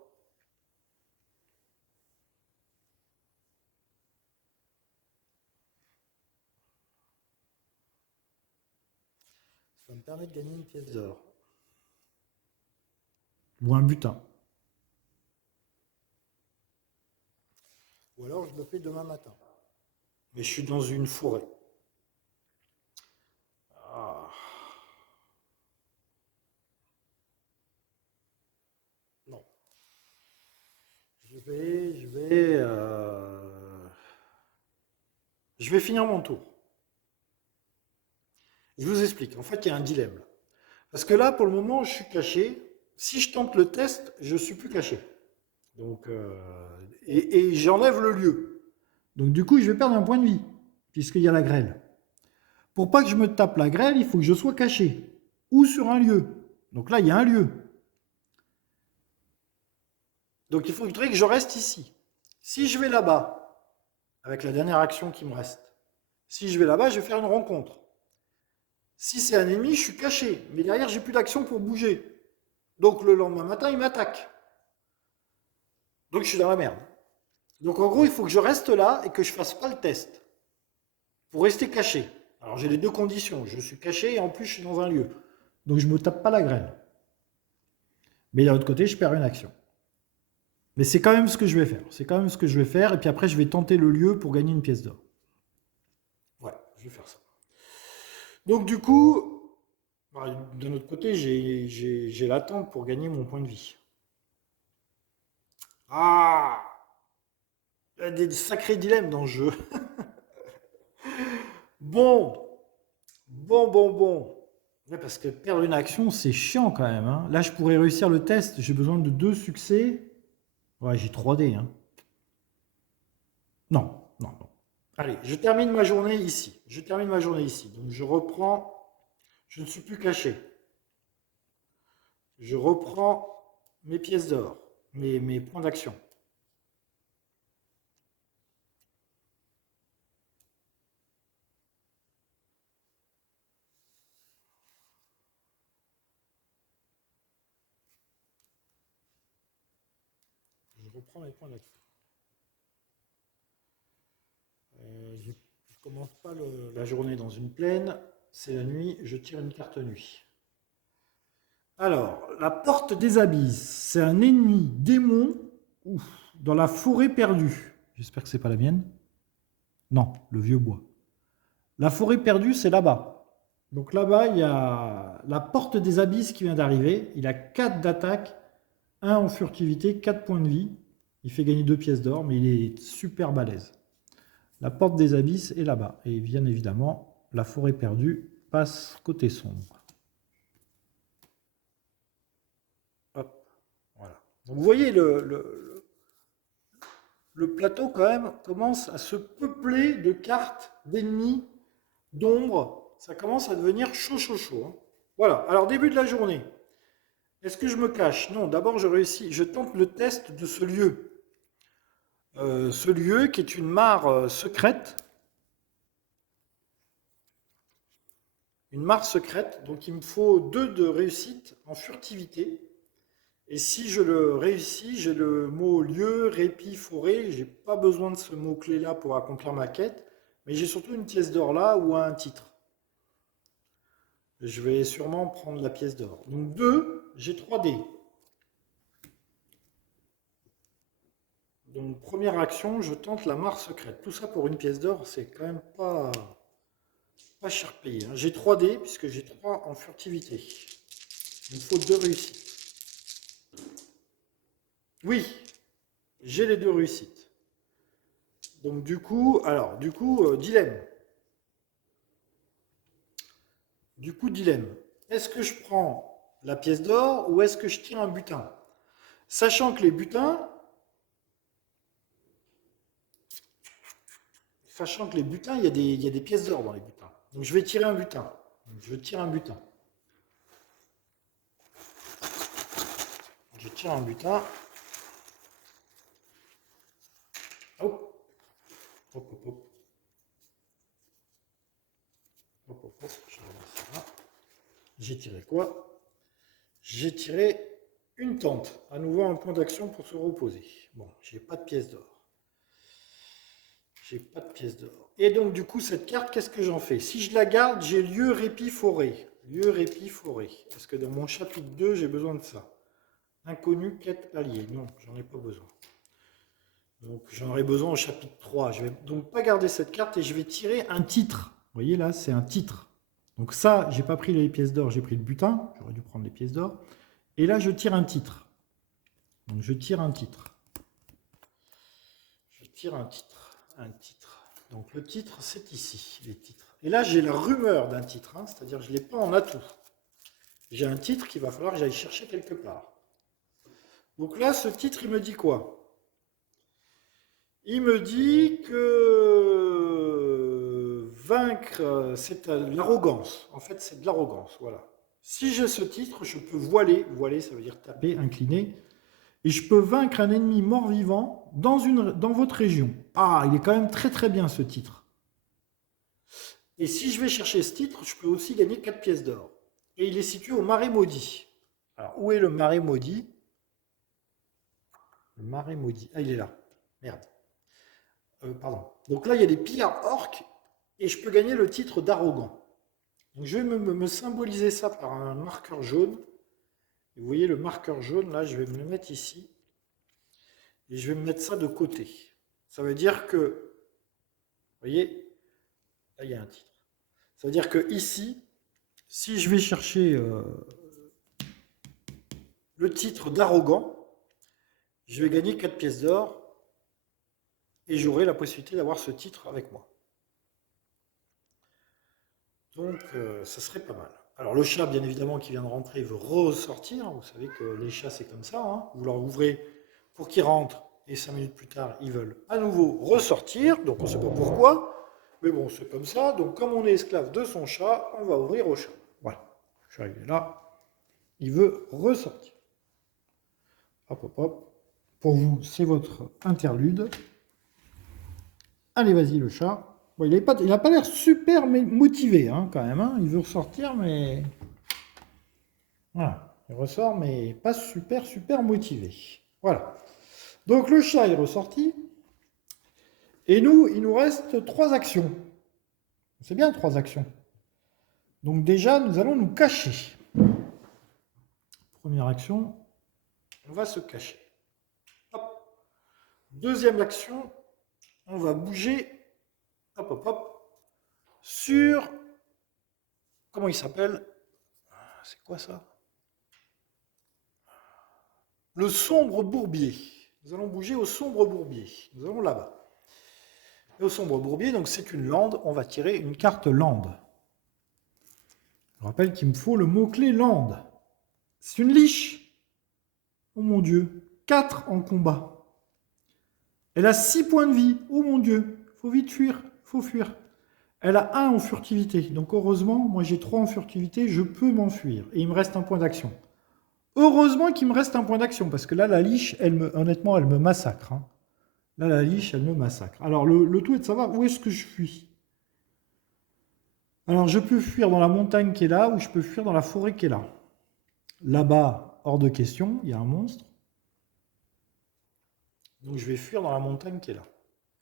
Ça me permet de gagner une pièce d'or. Ou un butin. Ou alors je le fais demain matin. Mais je suis dans une forêt. Ah. Non. Je vais finir mon tour. Je vous explique. En fait, il y a un dilemme. Parce que là, pour le moment, je suis caché. Si je tente le test, je suis plus caché. Donc, et j'enlève le lieu. Donc du coup, je vais perdre un point de vie, puisqu'il y a la grêle. Pour pas que je me tape la grêle, il faut que je sois caché. Ou sur un lieu. Donc là, il y a un lieu. Donc il faudrait que je reste ici. Si je vais là-bas, avec la dernière action qui me reste, si je vais là-bas, je vais faire une rencontre. Si c'est un ennemi, je suis caché. Mais derrière, j'ai plus d'action pour bouger. Donc le lendemain matin, il m'attaque. Donc je suis dans la merde. Donc en gros, il faut que je reste là et que je fasse pas le test. Pour rester caché. Alors j'ai les 2 conditions. Je suis caché et en plus je suis dans un lieu. Donc je ne me tape pas la grêle. Mais d'un autre côté, je perds une action. Mais c'est quand même ce que je vais faire. C'est quand même ce que je vais faire. Et puis après, je vais tenter le lieu pour gagner une pièce d'or. Ouais, je vais faire ça. Donc du coup, bah, d'un autre côté, j'ai l'attente pour gagner mon point de vie. Ah! Il y a des sacrés dilemmes dans le jeu. Bon, bon. Ouais, parce que perdre une action, c'est chiant quand même, hein. Là, je pourrais réussir le test. J'ai besoin de 2 succès. Ouais, j'ai 3D, hein. Non. Allez, je termine ma journée ici. Je termine ma journée ici. Donc je reprends. Je ne suis plus caché. Je reprends mes pièces d'or, mes points d'action. Je reprends mes points d'action. Je ne commence pas la journée dans une plaine. C'est la nuit. Je tire une carte nuit. Alors, la porte des abysses, c'est un ennemi démon dans la forêt perdue. J'espère que c'est pas la mienne. Non, le vieux bois. La forêt perdue, c'est là-bas. Donc là-bas, il y a la porte des abysses qui vient d'arriver. Il a 4 d'attaque, 1 en furtivité, 4 points de vie. Il fait gagner 2 pièces d'or, mais il est super balèze. La porte des abysses est là-bas. Et bien évidemment, la forêt perdue passe côté sombre. Hop, voilà. Donc vous voyez, le plateau quand même commence à se peupler de cartes, d'ennemis, d'ombres. Ça commence à devenir chaud, hein. Voilà, alors début de la journée. Est-ce que je me cache? Non, d'abord je réussis, je tente le test de ce lieu. Ce lieu qui est une mare secrète. Une mare secrète, donc il me faut 2 de réussite en furtivité. Et si je le réussis, j'ai le mot lieu, répit, forêt. J'ai pas besoin de ce mot-clé là pour accomplir ma quête, mais j'ai surtout une pièce d'or là ou un titre. Je vais sûrement prendre la pièce d'or. Donc 2, j'ai 3 dés. Donc première action, je tente la mare secrète. Tout ça pour une pièce d'or, c'est quand même pas cher payé, hein. J'ai 3 dés puisque j'ai 3 en furtivité. Il me faut 2 réussites. Oui, j'ai les 2 réussites. Donc du coup, dilemme. Dilemme. Est-ce que je prends la pièce d'or ou est-ce que je tire un butin? Sachant que les butins, il y a des pièces d'or dans les butins. Donc je vais tirer un butin. Donc, je tire un butin. Je tire un butin. Hop, hop. Je relance ça là. J'ai tiré quoi? J'ai tiré une tente. À nouveau un point d'action pour se reposer. Bon, j'ai pas de pièce d'or. J'ai pas de pièce d'or. Et donc du coup cette carte, qu'est-ce que j'en fais? Si je la garde, j'ai lieu, répit, forêt. Lieu, répit, forêt. Est-ce que dans mon chapitre 2, j'ai besoin de ça? Inconnu, quête, allié. Non, j'en ai pas besoin. Donc j'en aurai besoin au chapitre 3. Je vais donc pas garder cette carte et je vais tirer un titre. Vous voyez là, c'est un titre. Donc ça, j'ai pas pris les pièces d'or, j'ai pris le butin. J'aurais dû prendre les pièces d'or. Et là, je tire un titre. Donc je tire un titre. Je tire un titre. Un titre. Donc le titre, c'est ici, les titres. Et là, j'ai la rumeur d'un titre, hein, c'est-à-dire que je ne l'ai pas en atout. J'ai un titre qu'il va falloir que j'aille chercher quelque part. Donc là, ce titre, il me dit quoi? Il me dit que vaincre, c'est l'arrogance. En fait, c'est de l'arrogance, voilà. Si j'ai ce titre, je peux voiler. Voiler, ça veut dire taper, incliner. Et je peux vaincre un ennemi mort-vivant dans votre région. Ah, il est quand même très très bien ce titre. Et si je vais chercher ce titre, je peux aussi gagner 4 pièces d'or. Et il est situé au Marais Maudit. Alors, où est le Marais Maudit? Le Marais Maudit. Ah, il est là. Merde. Pardon. Donc là, il y a des pillards orques et je peux gagner le titre d'arrogant. Donc je vais me symboliser ça par un marqueur jaune. Et vous voyez le marqueur jaune, là, je vais me le mettre ici. et je vais me mettre ça de côté. Ça veut dire que, vous voyez, là il y a un titre. Ça veut dire que ici, si je vais chercher le titre d'arrogant, je vais gagner 4 pièces d'or et j'aurai la possibilité d'avoir ce titre avec moi. Donc, ça serait pas mal. Alors, le chat, bien évidemment, qui vient de rentrer, veut ressortir. Vous savez que les chats, c'est comme ça. Hein. Vous leur ouvrez pour qu'ils rentrent et 5 minutes plus tard, ils veulent à nouveau ressortir. Donc, on ne sait pas pourquoi. Mais bon, c'est comme ça. Donc, comme on est esclave de son chat, on va ouvrir au chat. Voilà. Je suis arrivé là. Il veut ressortir. Hop, hop, hop. Pour vous, c'est votre interlude. Allez, vas-y, le chat. Bon, il n'a pas l'air super motivé, hein, quand même. Hein. Il veut ressortir, mais... Voilà. Il ressort, mais pas super, super motivé. Voilà. Donc, le chat est ressorti. Et nous, il nous reste 3 actions. C'est bien, 3 actions. Donc, déjà, nous allons nous cacher. Première action, on va se cacher. Hop. Deuxième action, on va bouger, hop, hop, hop, sur, comment il s'appelle? C'est quoi ça? Le sombre bourbier. Nous allons bouger au sombre bourbier. Nous allons là-bas. Et au sombre bourbier, donc c'est une lande. On va tirer une carte lande. Je rappelle qu'il me faut le mot-clé lande. C'est une liche. Oh mon Dieu. 4 en combat. Elle a 6 points de vie. Oh mon Dieu. Faut vite fuir. Faut fuir. Elle a 1 en furtivité. Donc heureusement, moi j'ai 3 en furtivité. Je peux m'enfuir. Et il me reste un point d'action. Heureusement qu'il me reste un point d'action, parce que là, la liche, honnêtement, elle me massacre. Hein. Là, la liche, elle me massacre. Alors, le tout est de savoir où est-ce que je fuis. Alors, je peux fuir dans la montagne qui est là, ou je peux fuir dans la forêt qui est là. Là-bas, hors de question, il y a un monstre. Donc, je vais fuir dans la montagne qui est là.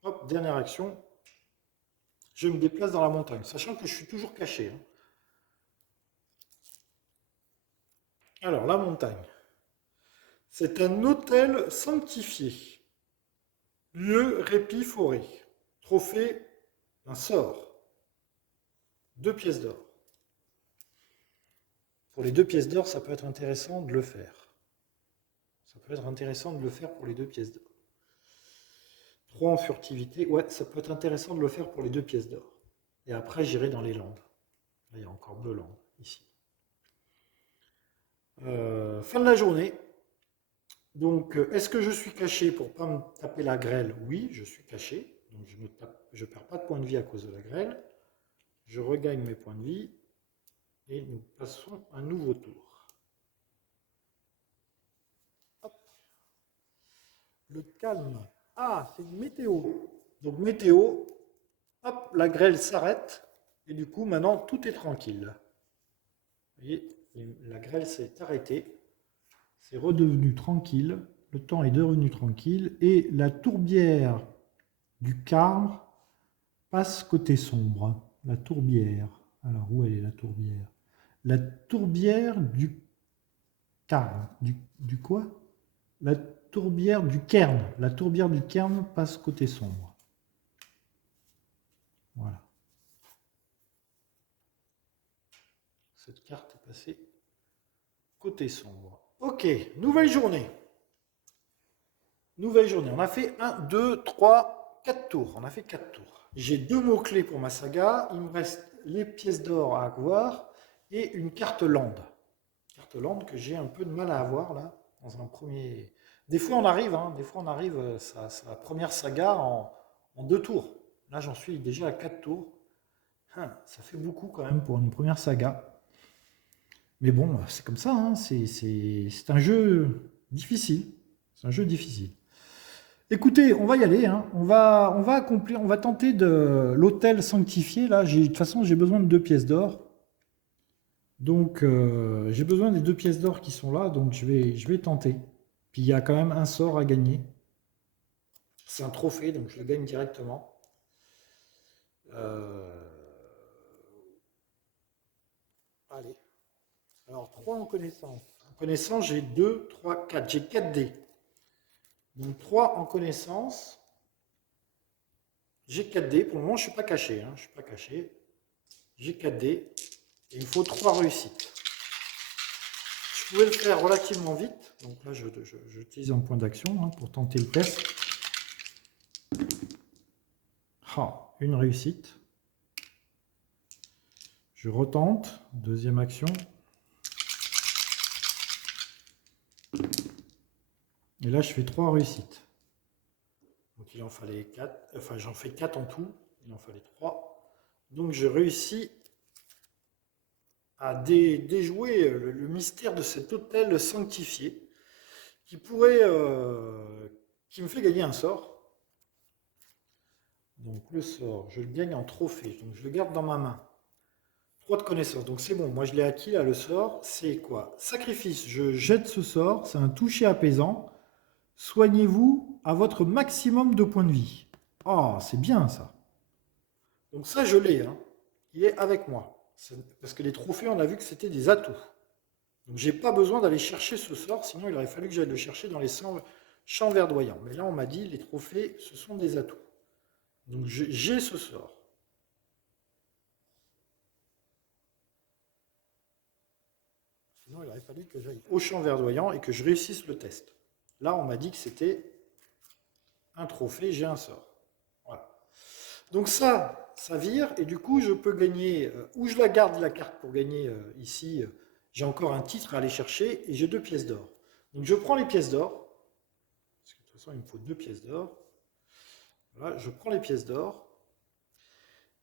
Hop, dernière action. Je me déplace dans la montagne, sachant que je suis toujours caché. Hein. Alors, la montagne. C'est un hôtel sanctifié. Lieu, répit, forêt. Trophée, un sort. 2 pièces d'or. Pour les 2 pièces d'or, ça peut être intéressant de le faire. Ça peut être intéressant de le faire pour les 2 pièces d'or. 3 en furtivité. Ouais, ça peut être intéressant de le faire pour les 2 pièces d'or. Et après, j'irai dans les landes. Là, il y a encore 2 landes, ici. Fin de la journée. Donc, est-ce que je suis caché pour ne pas me taper la grêle? Oui, je suis caché. Donc, je ne perds pas de points de vie à cause de la grêle. Je regagne mes points de vie. Et nous passons un nouveau tour. Hop. Le calme. Ah, c'est une météo. Donc, météo. Hop, la grêle s'arrête. Et du coup, maintenant, tout est tranquille. Vous voyez, la grêle s'est arrêtée. C'est redevenu tranquille. Le temps est devenu tranquille. Et la tourbière du Carme passe côté sombre. La tourbière. Alors, où elle est la tourbière? La tourbière du Carme. Du quoi? La tourbière du Cairn. La tourbière du Cairn passe côté sombre. Voilà. Cette carte est passée côté sombre. Ok, nouvelle journée. Nouvelle journée. On a fait 1, 2, 3, 4 tours. On a fait 4 tours. J'ai 2 mots-clés pour ma saga. Il me reste les pièces d'or à avoir et une carte lande. Carte lande que j'ai un peu de mal à avoir là. Dans un premier. Des fois on arrive, hein, des fois on arrive sa première saga en 2 tours. Là j'en suis déjà à 4 tours. Ça fait beaucoup quand même pour une première saga. Mais bon, c'est comme ça, hein, c'est un jeu difficile. C'est un jeu difficile. Écoutez, on va y aller, hein. On va accomplir, on va tenter de l'hôtel sanctifié. Là, de toute façon, j'ai besoin de 2 pièces d'or. Donc, j'ai besoin des 2 pièces d'or qui sont là, donc je vais tenter. Puis il y a quand même un sort à gagner. C'est un trophée, donc je le gagne directement. Allez. Alors, 3 en connaissance. En connaissance, j'ai 2, 3, 4. J'ai 4 dés. Donc 3 en connaissance. J'ai 4 dés. Pour le moment, je ne suis pas caché. Je suis pas caché. J'ai 4 dés. Et il me faut 3 réussites. Je pouvais le faire relativement vite. Donc là, j'utilise un point d'action pour tenter le test. Ah, une réussite. Je retente. Deuxième action. Et là, je fais 3 réussites. Donc il en fallait 4. Enfin, j'en fais 4 en tout. Il en fallait 3. Donc je réussis à déjouer le mystère de cet hôtel sanctifié qui pourrait, qui me fait gagner un sort. Donc le sort, je le gagne en trophée, donc je le garde dans ma main. 3 de connaissance, donc c'est bon, moi je l'ai acquis là, le sort, c'est quoi? Sacrifice, je jette ce sort, c'est un toucher apaisant. Soignez-vous à votre maximum de points de vie. Ah, c'est bien ça. Donc ça je l'ai, il est avec moi. Parce que les trophées, on a vu que c'était des atouts. Donc j'ai pas besoin d'aller chercher ce sort, sinon il aurait fallu que j'aille le chercher dans les champs verdoyants. Mais là on m'a dit, les trophées, ce sont des atouts. Donc j'ai ce sort. Sinon, il aurait fallu que j'aille au champ verdoyant et que je réussisse le test. Là, on m'a dit que c'était un trophée, j'ai un sort. Voilà. Donc ça vire, et du coup, je peux gagner, ou je la garde la carte pour gagner ici, j'ai encore un titre à aller chercher, et j'ai 2 pièces d'or. Donc je prends les pièces d'or, parce que de toute façon, il me faut 2 pièces d'or. Voilà, je prends les pièces d'or,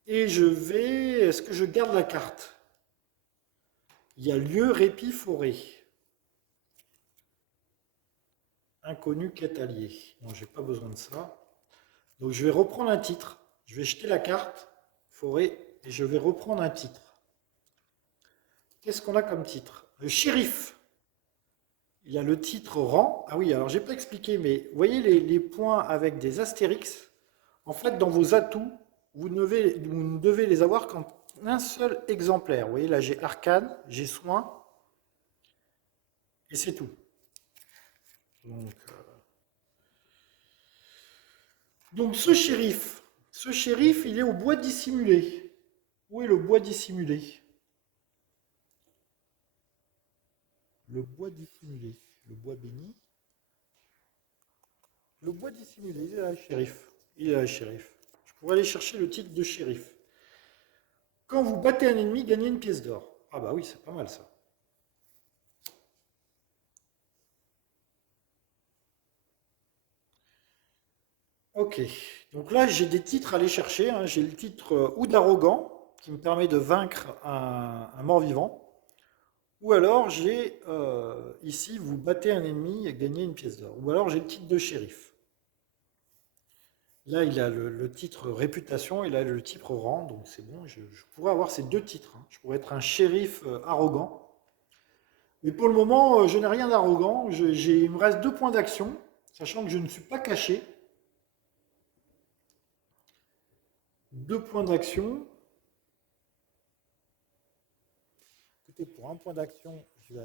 et je vais... Est-ce que je garde la carte? Il y a lieu, répit, forêt. Inconnu, quête allié. Non, j'ai pas besoin de ça. Donc je vais reprendre un titre. Je vais jeter la carte, forêt, et je vais reprendre un titre. Qu'est-ce qu'on a comme titre? Le shérif. Il y a le titre rang. Ah oui, alors j'ai pas expliqué, mais vous voyez les points avec des astérix. En fait, dans vos atouts, vous ne devez les avoir qu'en un seul exemplaire. Vous voyez, là j'ai arcane, j'ai soin, et c'est tout. Donc ce shérif, il est au bois dissimulé. Où est le bois dissimulé? Le bois dissimulé, le bois béni. Le bois dissimulé, il est là, shérif. Il est là, shérif. Je pourrais aller chercher le titre de shérif. Quand vous battez un ennemi, gagnez une pièce d'or. Ah bah oui, c'est pas mal ça. Ok, donc là j'ai des titres à aller chercher. J'ai le titre ou d'arrogant, qui me permet de vaincre un mort-vivant. Ou alors j'ai ici, vous battez un ennemi et gagnez une pièce d'or. Ou alors j'ai le titre de shérif. Là, il a le titre réputation, il a le titre rang, donc c'est bon, je pourrais avoir ces 2 titres. Je pourrais être un shérif arrogant. Mais pour le moment, je n'ai rien d'arrogant. Il me reste 2 points d'action, sachant que je ne suis pas caché. 2 points d'action. Écoutez, pour un point d'action, je vais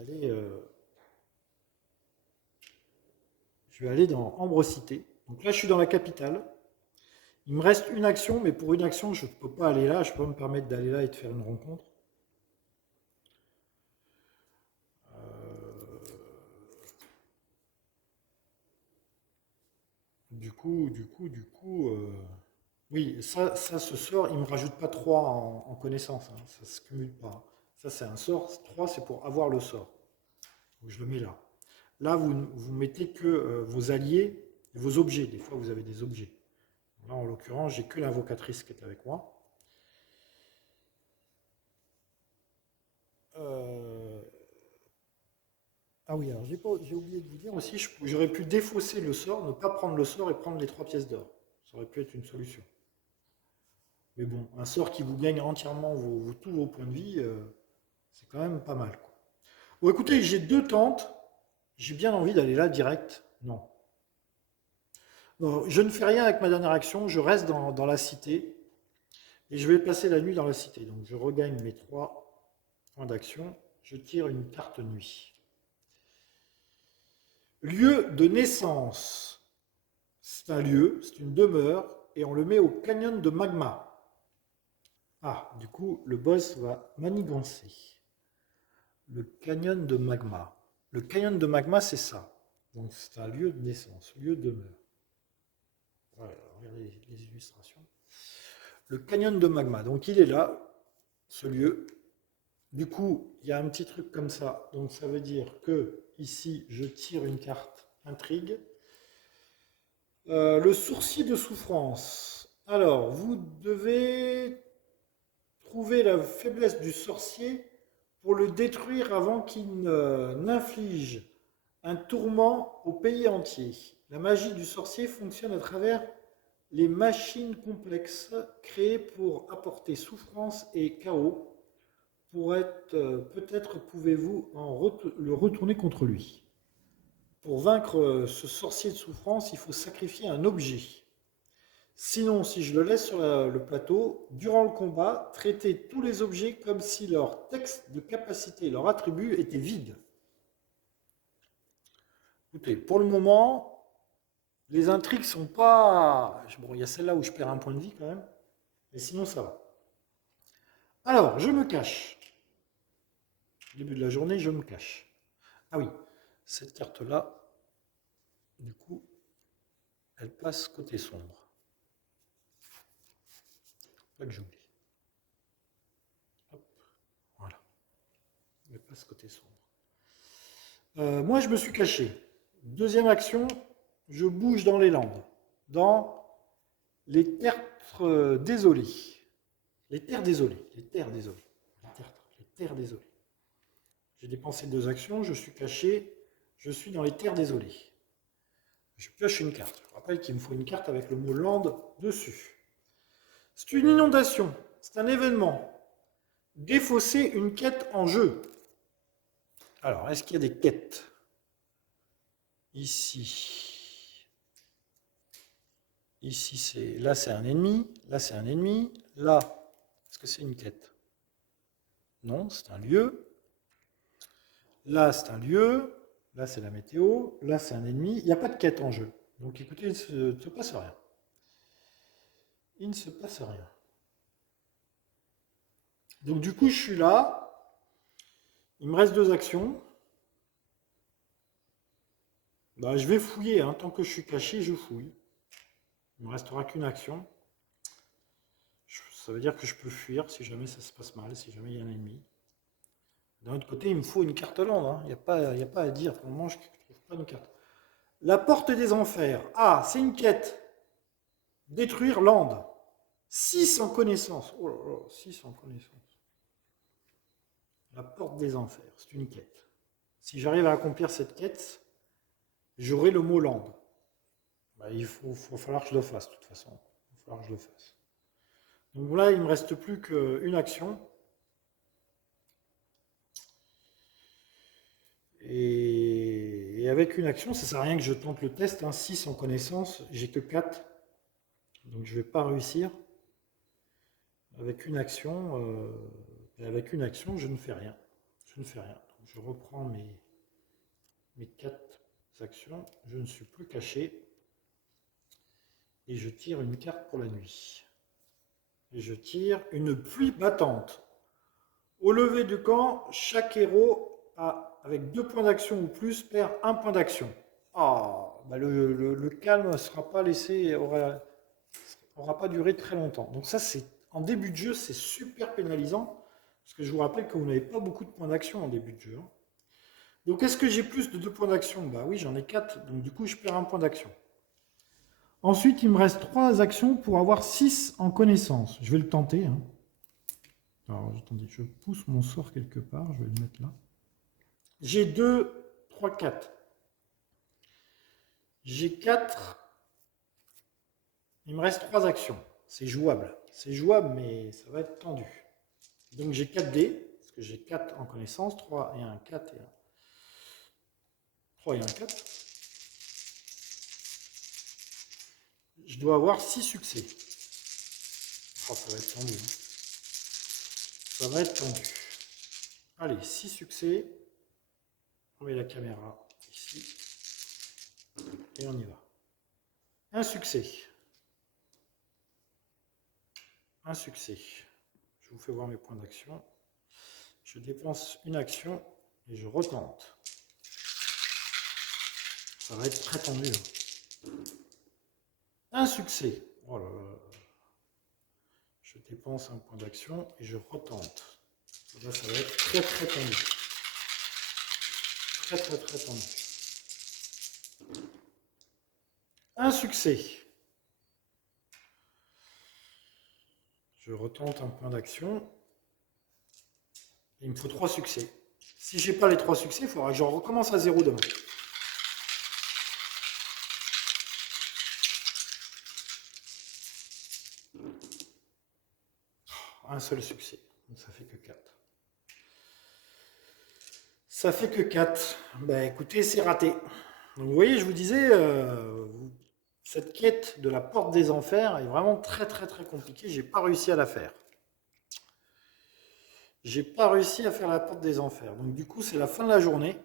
aller dans Ambre-Cité. Donc là, je suis dans la capitale. Il me reste une action, mais pour une action, je ne peux pas aller là. Je ne peux pas me permettre d'aller là et de faire une rencontre. Oui, ce sort, il ne me rajoute pas 3 en connaissance. Ça ne se cumule pas. Ça, c'est un sort. 3, c'est pour avoir le sort. Donc, je le mets là. Là, vous mettez que vos alliés et vos objets. Des fois, vous avez des objets. Là, en l'occurrence, j'ai que l'invocatrice qui est avec moi. Ah oui, alors j'ai oublié de vous dire aussi, j'aurais pu défausser le sort, ne pas prendre le sort et prendre les 3 pièces d'or. Ça aurait pu être une solution. Mais bon, un sort qui vous gagne entièrement tous vos points de vie, c'est quand même pas mal, quoi. Bon, écoutez, j'ai 2 tentes. J'ai bien envie d'aller là direct. Non. Non, je ne fais rien avec ma dernière action. Je reste dans la cité. Et je vais passer la nuit dans la cité. Donc je regagne mes 3 points d'action. Je tire une carte nuit. Lieu de naissance. c'est un lieu, c'est une demeure, et on le met au canyon de magma. Ah, du coup, le boss va manigancer. Le canyon de magma. Le canyon de magma, c'est ça. Donc, c'est un lieu de naissance, lieu de demeure. Voilà, regardez les illustrations. Le canyon de magma. Donc, il est là, ce lieu. Du coup, il y a un petit truc comme ça. Donc, ça veut dire que ici, je tire une carte intrigue. Le sourcier de souffrance. Alors, vous devez trouver la faiblesse du sorcier pour le détruire avant qu'il n'inflige un tourment au pays entier. La magie du sorcier fonctionne à travers les machines complexes créées pour apporter souffrance et chaos. Peut-être pouvez-vous le retourner contre lui. Pour vaincre ce sorcier de souffrance, il faut sacrifier un objet. Sinon, si je le laisse sur le plateau, durant le combat, traitez tous les objets comme si leur texte de capacité, leur attribut était vide. Écoutez, pour le moment, les intrigues sont pas... Bon, il y a celle-là où je perds un point de vie quand même, mais sinon ça va. Alors, je me cache. Au début de la journée, je me cache. Ah oui, cette carte-là, du coup, elle passe côté sombre. Pas que j'oublie. Hop, voilà. Elle passe côté sombre. Moi, je me suis caché. Deuxième action, je bouge dans les Landes, dans les terres désolées. Les terres désolées. Les terres désolées. Les terres désolées. J'ai dépensé 2 actions, je suis caché, je suis dans les terres désolées. Je pioche une carte. Je rappelle qu'il me faut une carte avec le mot Land dessus. C'est une inondation, c'est un événement. Défausser une quête en jeu. Alors, est-ce qu'il y a des quêtes? Ici. Ici, là, c'est un ennemi. Là, c'est un ennemi. Là, est-ce que c'est une quête? Non, c'est un lieu. Là, c'est un lieu. Là, c'est la météo. Là, c'est un ennemi. Il n'y a pas de quête en jeu. Donc, écoutez, il ne se passe rien. Il ne se passe rien. Donc, du coup, je suis là. Il me reste 2 actions. Bah, je vais fouiller. Hein. Tant que je suis caché, je fouille. Il ne me restera qu'une action. Ça veut dire que je peux fuir si jamais ça se passe mal, si jamais il y a un ennemi. D'un autre côté, il me faut une carte lande. Hein. Il n'y a pas à dire. Pour le moment, je ne trouve pas une carte. La porte des enfers. Ah, c'est une quête. Détruire Land. 6 en connaissance. Oh là là, 6 en connaissance. La porte des enfers. C'est une quête. Si j'arrive à accomplir cette quête, j'aurai le mot Land. Bah, il faut falloir que je le fasse, de toute façon. Il va falloir que je le fasse. Donc là, il ne me reste plus qu'une action. Et avec une action, ça ne sert à rien que je tente le test. Hein. 6 en connaissance, j'ai que 4. Donc je ne vais pas réussir. Avec une action, je ne fais rien. Je ne fais rien. Donc je reprends mes 4 actions. Je ne suis plus caché. Et je tire une carte pour la nuit. Et je tire une pluie battante. Au lever du camp, chaque héros avec 2 points d'action ou plus perd 1 point d'action. Ah, bah le calme ne sera pas laissé, aura pas duré très longtemps. Donc ça, c'est en début de jeu, c'est super pénalisant, parce que je vous rappelle que vous n'avez pas beaucoup de points d'action en début de jeu. Hein. Donc est-ce que j'ai plus de 2 points d'action? Bah oui, j'en ai 4, donc du coup, je perds 1 point d'action. Ensuite, il me reste 3 actions pour avoir 6 en connaissance. Je vais le tenter. Hein. Alors, attendez, je pousse mon sort quelque part, je vais le mettre là. J'ai 2, 3, 4. J'ai 4. Il me reste 3 actions. C'est jouable. C'est jouable, mais ça va être tendu. Donc j'ai 4 dés, parce que j'ai 4 en connaissance, 3 et 1, 4 et 1. 3 et 1, 4. Je dois avoir 6 succès. Oh, ça va être tendu. Hein. Ça va être tendu. Allez, 6 succès. On met la caméra ici. Et on y va. Un succès. Un succès. Je vous fais voir mes points d'action. Je dépense une action et je retente. Ça va être très tendu. Un succès. Oh là là. Je dépense un point d'action et je retente. Là, ça va être très très tendu. Très très très tendu. Un succès. Je retente un point d'action. Il me faut 3 succès. Si j'ai pas les 3 succès, il faudra que je recommence à 0 demain. Un seul succès. Donc ça fait que 4. Ça fait que 4. Ben écoutez, c'est raté. Donc vous voyez, je vous disais, cette quête de la porte des enfers est vraiment très très très compliquée. J'ai pas réussi à la faire. J'ai pas réussi à faire la porte des enfers. Donc du coup, c'est la fin de la journée.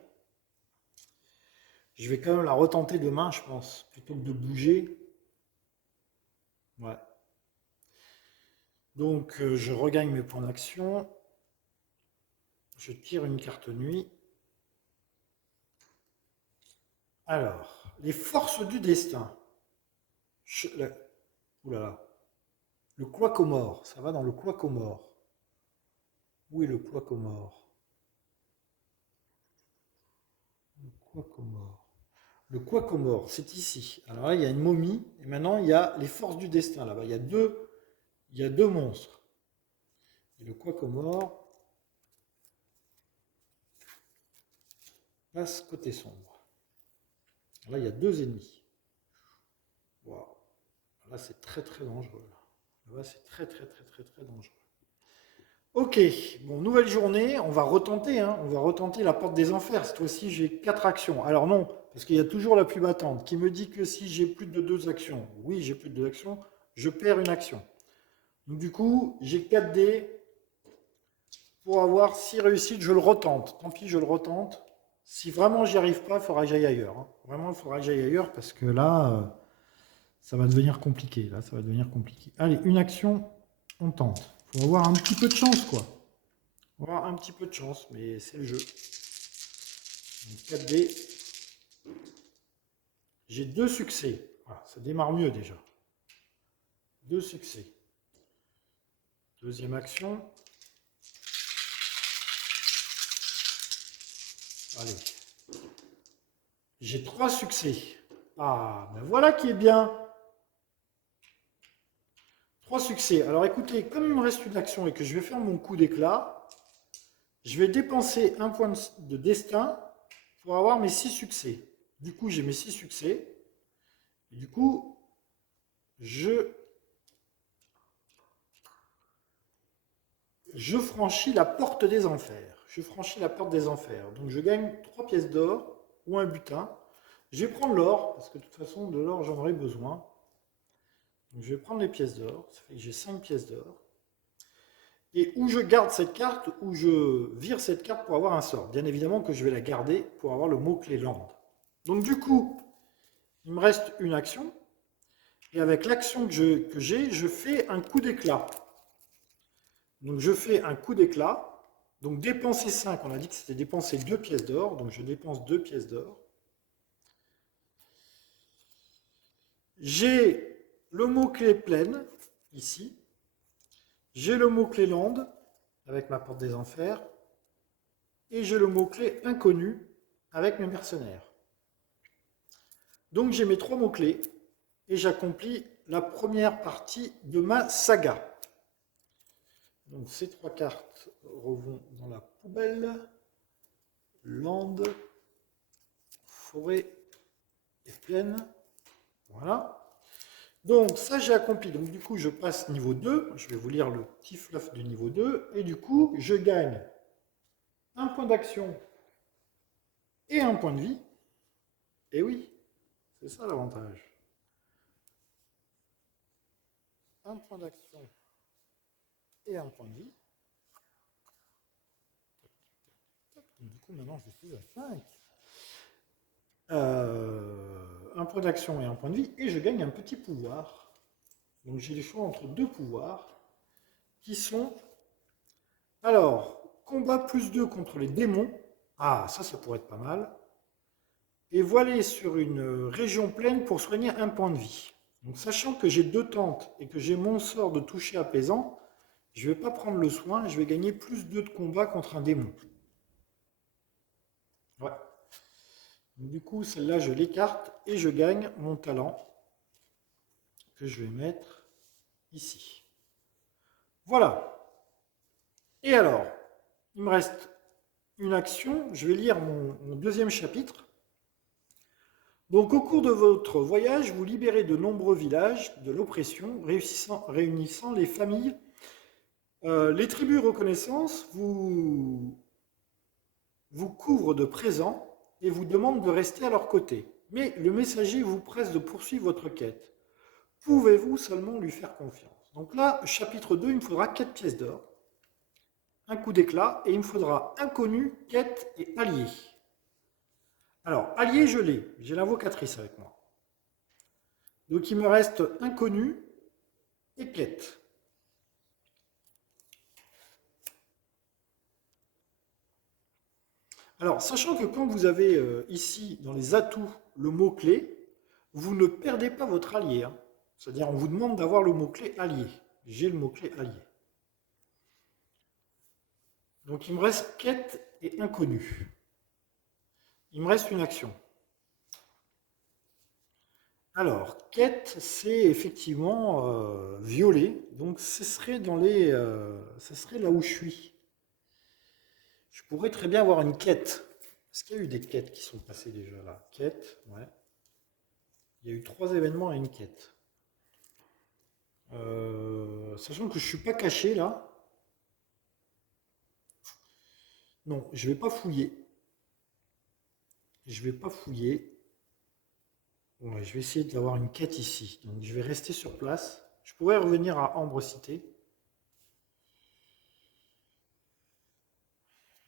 Je vais quand même la retenter demain, je pense, plutôt que de bouger. Ouais. Donc je regagne mes points d'action. Je tire une carte nuit. Alors, les forces du destin. Oulala. Le Quacomore, ça va dans le Quacomore. Où est le Quacomore? Le Quacomore. Le Quacomore, c'est ici. Alors là, il y a une momie, et maintenant, il y a les forces du destin. Là-bas, il y a deux monstres. Et le Quacomore passe côté sombre. Là, il y a 2 ennemis. Waouh. Là, c'est très très dangereux. Là, c'est très très très très très dangereux. Ok, bon, nouvelle journée, on va retenter, hein, on va retenter la porte des enfers. Cette fois-ci, j'ai 4 actions. Alors non, parce qu'il y a toujours la pub attente qui me dit que si j'ai plus de 2 actions, oui, j'ai plus de 2 actions, je perds une action. Donc du coup, j'ai 4 dés pour avoir 6 réussites, je le retente. Tant pis, je le retente. Si vraiment j'y arrive pas, il faudra que j'aille ailleurs, hein. Vraiment, il faudra que j'aille ailleurs parce que là, ça va devenir compliqué. Là, ça va devenir compliqué. Allez, une action, on tente. Il faut avoir un petit peu de chance, quoi. On va avoir un petit peu de chance, mais c'est le jeu. Donc, 4D. J'ai 2 succès. Voilà, ça démarre mieux déjà. 2 succès. Deuxième action. Allez. J'ai 3 succès. Ah, ben voilà qui est bien. 3 succès. Alors écoutez, comme il me reste une action et que je vais faire mon coup d'éclat, je vais dépenser un point de destin pour avoir mes 6 succès. Du coup, j'ai mes 6 succès. Et du coup, je franchis la porte des enfers. Je franchis la porte des enfers. Donc je gagne 3 pièces d'or ou un butin. Je vais prendre l'or, parce que de toute façon, de l'or, j'en aurai besoin. Donc je vais prendre les pièces d'or. Ça fait que j'ai 5 pièces d'or. Et où je garde cette carte, ou je vire cette carte pour avoir un sort. Bien évidemment que je vais la garder pour avoir le mot-clé land. Donc du coup, il me reste une action. Et avec l'action que j'ai, je fais un coup d'éclat. Donc je fais un coup d'éclat. Donc dépenser 5, on a dit que c'était dépenser 2 pièces d'or. Donc je dépense 2 pièces d'or. J'ai le mot-clé pleine, ici. J'ai le mot-clé land, avec ma porte des enfers. Et j'ai le mot-clé inconnu, avec mes mercenaires. Donc j'ai mes 3 mots-clés. Et j'accomplis la première partie de ma saga. Donc ces 3 cartes revont dans la poubelle. Land, forêt et plaine. Voilà. Donc ça j'ai accompli. Donc du coup je passe niveau 2. Je vais vous lire le petit fluff du niveau 2. Et du coup je gagne un point d'action et un point de vie. Et oui, c'est ça l'avantage. Un point d'action et un point de vie. Donc, du coup maintenant je suis à 5. un point d'action et un point de vie, et je gagne un petit pouvoir. Donc j'ai le choix entre deux pouvoirs, qui sont... Alors, combat +2 contre les démons. Ah, ça pourrait être pas mal. Et voiler sur une région pleine pour soigner un point de vie. Donc sachant que j'ai 2 tentes et que j'ai mon sort de toucher apaisant, je ne vais pas prendre le soin, je vais gagner +2 de combat contre un démon. Ouais. Du coup, celle-là, je l'écarte et je gagne mon talent que je vais mettre ici. Voilà. Et alors, il me reste une action. Je vais lire mon deuxième chapitre. Donc, au cours de votre voyage, vous libérez de nombreux villages de l'oppression, réunissant les familles. Les tribus reconnaissance vous couvrent de présents et vous demandent de rester à leur côté. Mais le messager vous presse de poursuivre votre quête. Pouvez-vous seulement lui faire confiance? Donc là, chapitre 2, il me faudra 4 pièces d'or, un coup d'éclat, et il me faudra inconnu, quête et allié. Alors, allié, je l'ai. J'ai l'invocatrice avec moi. Donc il me reste inconnu et quête. Alors, sachant que quand vous avez ici, dans les atouts, le mot-clé, vous ne perdez pas votre allié. Hein. C'est-à-dire, on vous demande d'avoir le mot-clé allié. J'ai le mot-clé allié. Donc, il me reste quête et inconnu. Il me reste une action. Alors, quête, c'est effectivement violer. Donc, ce serait ce serait là où je suis. Je pourrais très bien avoir une quête. Est-ce qu'il y a eu des quêtes qui sont passées déjà là? Quête, ouais. Il y a eu 3 événements et une quête. Sachant que je ne suis pas caché là. Non, je ne vais pas fouiller. Je vais pas fouiller. Ouais, je vais essayer d'avoir une quête ici. Donc je vais rester sur place. Je pourrais revenir à Ambre Cité.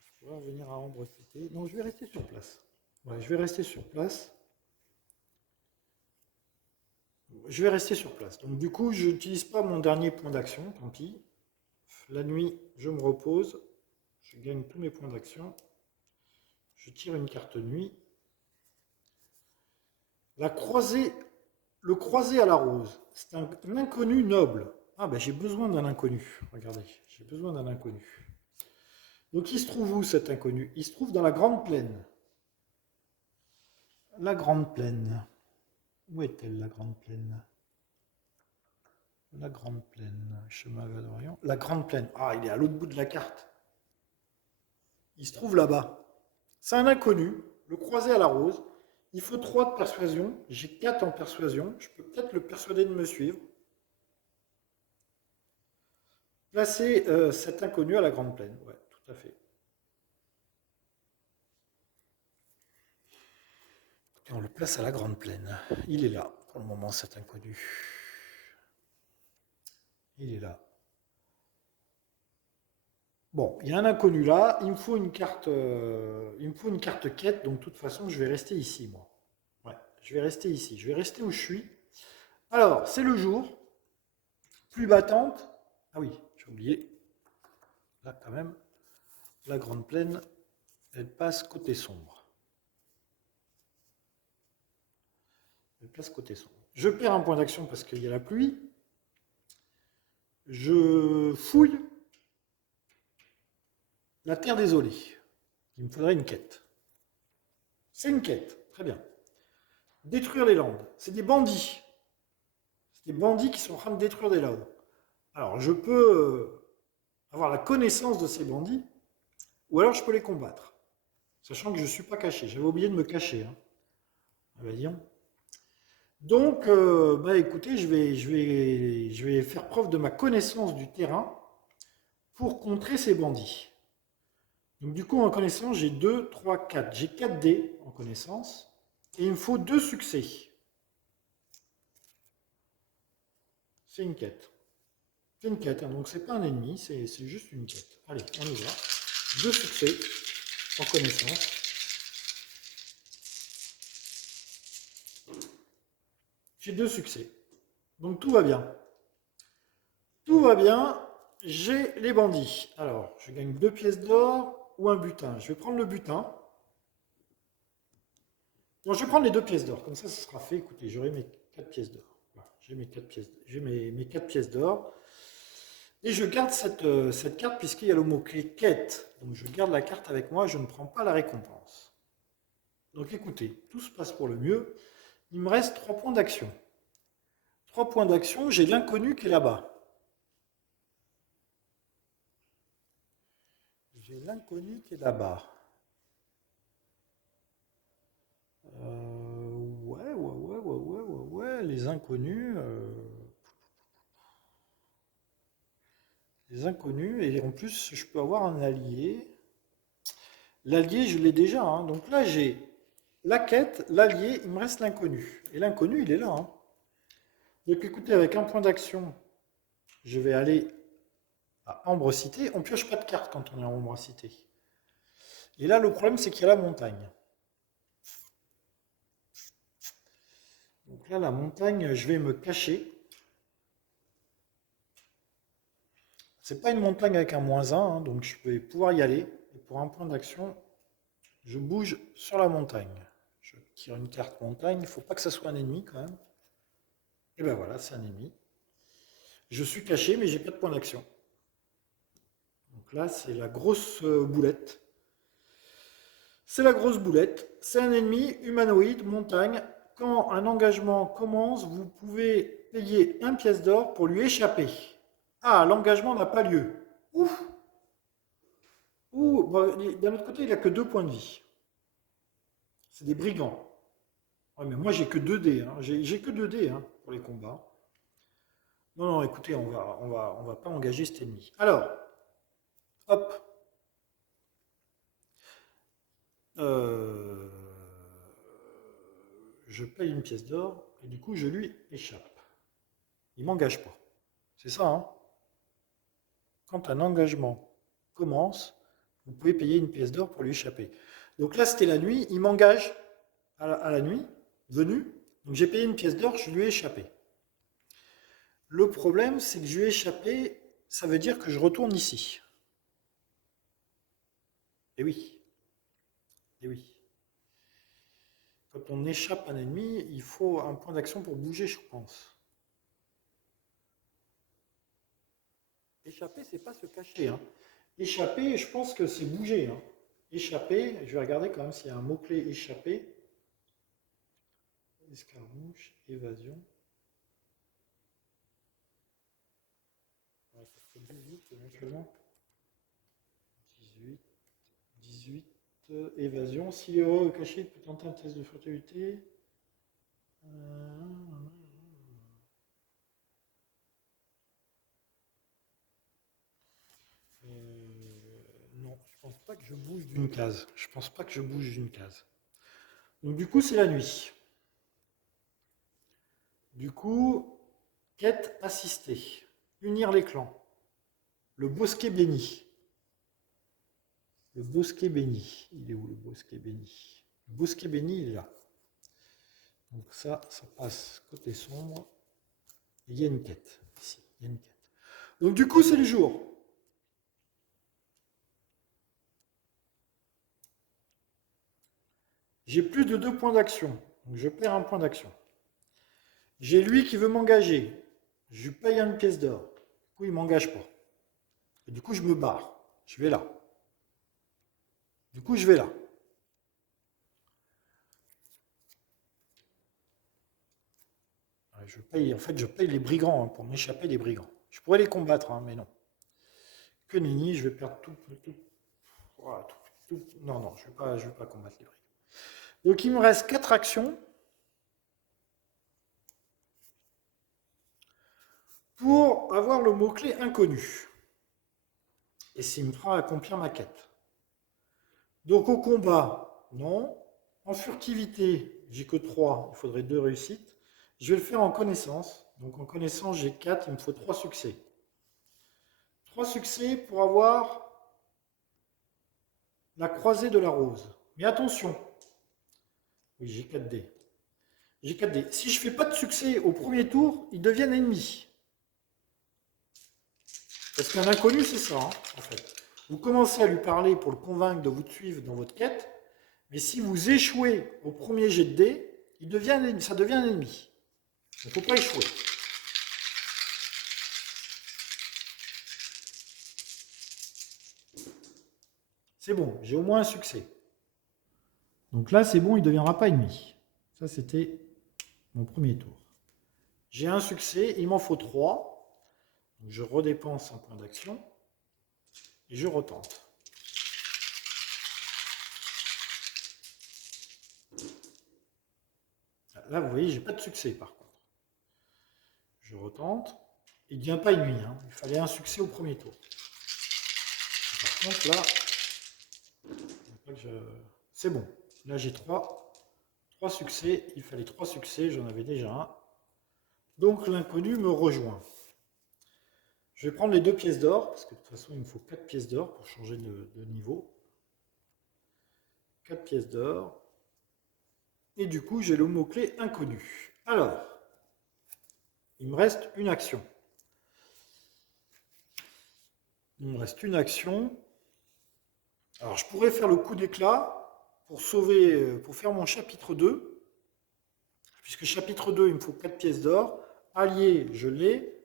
Je pourrais revenir à Ambre Cité. Non, je vais rester sur place. Ouais, je vais rester sur place. Je vais rester sur place. Donc du coup, je n'utilise pas mon dernier point d'action, tant pis. La nuit, je me repose. Je gagne tous mes points d'action. Je tire une carte nuit. La croisée, le croisé à la rose. C'est un inconnu noble. Ah ben j'ai besoin d'un inconnu. Regardez, j'ai besoin d'un inconnu. Donc il se trouve où cet inconnu? Il se trouve dans la Grande Plaine. La Grande Plaine. Où est-elle la Grande Plaine? La Grande Plaine. Chemin d'Orient. La Grande Plaine. Ah, il est à l'autre bout de la carte. Il se trouve là-bas. C'est un inconnu. Le croisé à la rose. Il faut 3 de persuasion. J'ai 4 en persuasion. Je peux peut-être le persuader de me suivre. Placer cet inconnu à la Grande Plaine. Ouais, tout à fait. Et on le place à la Grande Plaine. Il est là, pour le moment, cet inconnu. Il est là. Bon, il y a un inconnu là. Il me faut une carte, quête. Donc, de toute façon, je vais rester ici, moi. Ouais, je vais rester ici. Je vais rester où je suis. Alors, c'est le jour. Plus battante. Ah oui, j'ai oublié. Là, quand même, la Grande Plaine, elle passe côté sombre. Elle passe côté sombre. Je perds un point d'action parce qu'il y a la pluie. Je fouille la terre désolée. Il me faudrait une quête. C'est une quête. Très bien. Détruire les landes. C'est des bandits. C'est des bandits qui sont en train de détruire des landes. Alors, je peux avoir la connaissance de ces bandits, ou alors je peux les combattre. Sachant que je ne suis pas caché. J'avais oublié de me cacher. Hein. Ah bah, disons. Donc, bah, écoutez, je vais faire preuve de ma connaissance du terrain pour contrer ces bandits. Donc, du coup, en connaissance, j'ai 2, 3, 4. J'ai 4 dés en connaissance. Et il me faut 2 succès. C'est une quête. C'est une quête, hein, donc c'est pas un ennemi, c'est juste une quête. Allez, on y va. 2 succès en connaissance. J'ai 2 succès. Donc tout va bien. Tout va bien. J'ai les bandits. Alors, je gagne 2 pièces d'or ou un butin. Je vais prendre le butin. Bon, je vais prendre les 2 pièces d'or. Comme ça sera fait. Écoutez, j'aurai mes 4 pièces d'or. Voilà, j'ai mes 4 pièces, j'ai mes 4 pièces d'or. Et je garde cette carte puisqu'il y a le mot-clé quête. Donc je garde la carte avec moi, je ne prends pas la récompense. Donc écoutez, tout se passe pour le mieux. Il me reste 3 points d'action. 3 points d'action, j'ai l'inconnu qui est là-bas. J'ai l'inconnu qui est là-bas. Ouais, les inconnus. Les inconnus, et en plus, je peux avoir un allié. L'allié, je l'ai déjà, hein. Donc là, j'ai la quête, l'allié, il me reste l'inconnu. Et l'inconnu, il est là, hein. Donc écoutez, avec un point d'action, je vais aller à Ambre Cité. On pioche pas de cartes quand on est en Ambre Cité. Et là, le problème, c'est qu'il y a la montagne. Donc là, la montagne, je vais me cacher. C'est pas une montagne avec un -1, hein, donc je vais pouvoir y aller. Et pour un point d'action, je bouge sur la montagne. Je tire une carte montagne. Il ne faut pas que ça soit un ennemi quand même. Et ben voilà, c'est un ennemi. Je suis caché, mais j'ai pas de point d'action. Donc là, c'est la grosse boulette. C'est la grosse boulette. C'est un ennemi humanoïde, montagne. Quand un engagement commence, vous pouvez payer 1 pièce d'or pour lui échapper. Ah, l'engagement n'a pas lieu. Ouf. Ouh, bah, d'un autre côté, il n'a que 2 points de vie. C'est des brigands. Ouais, mais moi, j'ai que 2 dés, hein. J'ai que 2 dés, hein, pour les combats. Non, non, écoutez, on va pas engager cet ennemi. Alors, hop. Euh, je paye une pièce d'or et du coup, je lui échappe. Il m'engage pas. C'est ça, hein. Quand un engagement commence, vous pouvez payer une pièce d'or pour lui échapper. Donc là, c'était la nuit. Il m'engage à la nuit, venue. Donc j'ai payé une pièce d'or, je lui ai échappé. Le problème, c'est que je lui ai échappé, ça veut dire que je retourne ici. Et oui, et oui. Quand on échappe à un ennemi, il faut un point d'action pour bouger, je pense. Échapper, c'est pas se cacher, hein. Échapper, je pense que c'est bouger, hein. Échapper, je vais regarder quand même s'il y a un mot-clé échapper. Escarmouche, évasion. Ouais, ça fait 18 éventuellement. 18, 18, évasion. Si l'héros est caché, il peut tenter un test de furtivité. Non, je pense pas que je bouge d'une case. Je pense pas que je bouge d'une case. Donc du coup, c'est la nuit. Du coup, quête assistée. Unir les clans. Le bosquet béni. Le bosquet béni. Il est où le bosquet béni? Le bosquet béni, il est là. Donc ça passe côté sombre. Il y a une quête. Ici, il y a une quête. Donc du coup, c'est le jour. J'ai plus de 2 points d'action. Donc je perds un point d'action. J'ai lui qui veut m'engager. Je lui paye une pièce d'or. Du coup, il ne m'engage pas. Et du coup, je me barre. Je vais là. Du coup, je vais là. Je paye, en fait, je paye les brigands, hein, pour m'échapper des brigands. Je pourrais les combattre, hein, mais non. Que nenni, je vais perdre tout. Voilà, non, non, je vais pas combattre les brigands. Donc, il me reste 4 actions pour avoir le mot-clé inconnu. Et ça me fera accomplir ma quête. Donc, au combat, non. En furtivité, j'ai que 3, il faudrait 2 réussites. Je vais le faire en connaissance. Donc, en connaissance, j'ai 4, il me faut 3 succès. 3 succès pour avoir la croisée de la rose. Mais attention, oui, j'ai 4 dés. J'ai 4 dés. Si je fais pas de succès au premier tour, ils deviennent ennemis. Parce qu'un inconnu, c'est ça, hein, en fait. Vous commencez à lui parler pour le convaincre de vous suivre dans votre quête, mais si vous échouez au premier jet de dés, ça devient un ennemi. Il ne faut pas échouer. C'est bon, j'ai au moins un succès. Donc là, c'est bon, il ne deviendra pas ennemi. Ça, c'était mon premier tour. J'ai un succès, il m'en faut 3. Donc je redépense un point d'action et je retente. Là, vous voyez, j'ai pas de succès par contre. Je retente. Il ne devient pas ennemi. Hein. Il fallait un succès au premier tour. Par contre, là, c'est bon. Là, j'ai 3 succès. Il fallait 3 succès. J'en avais déjà un. Donc, l'inconnu me rejoint. Je vais prendre les 2 pièces d'or, parce que de toute façon, il me faut 4 pièces d'or pour changer de niveau. 4 pièces d'or. Et du coup, j'ai le mot-clé inconnu. Alors, il me reste une action. Il me reste une action. Alors, je pourrais faire le coup d'éclat pour sauver, pour faire mon chapitre 2. Puisque chapitre 2, il me faut 4 pièces d'or. Allié, je l'ai.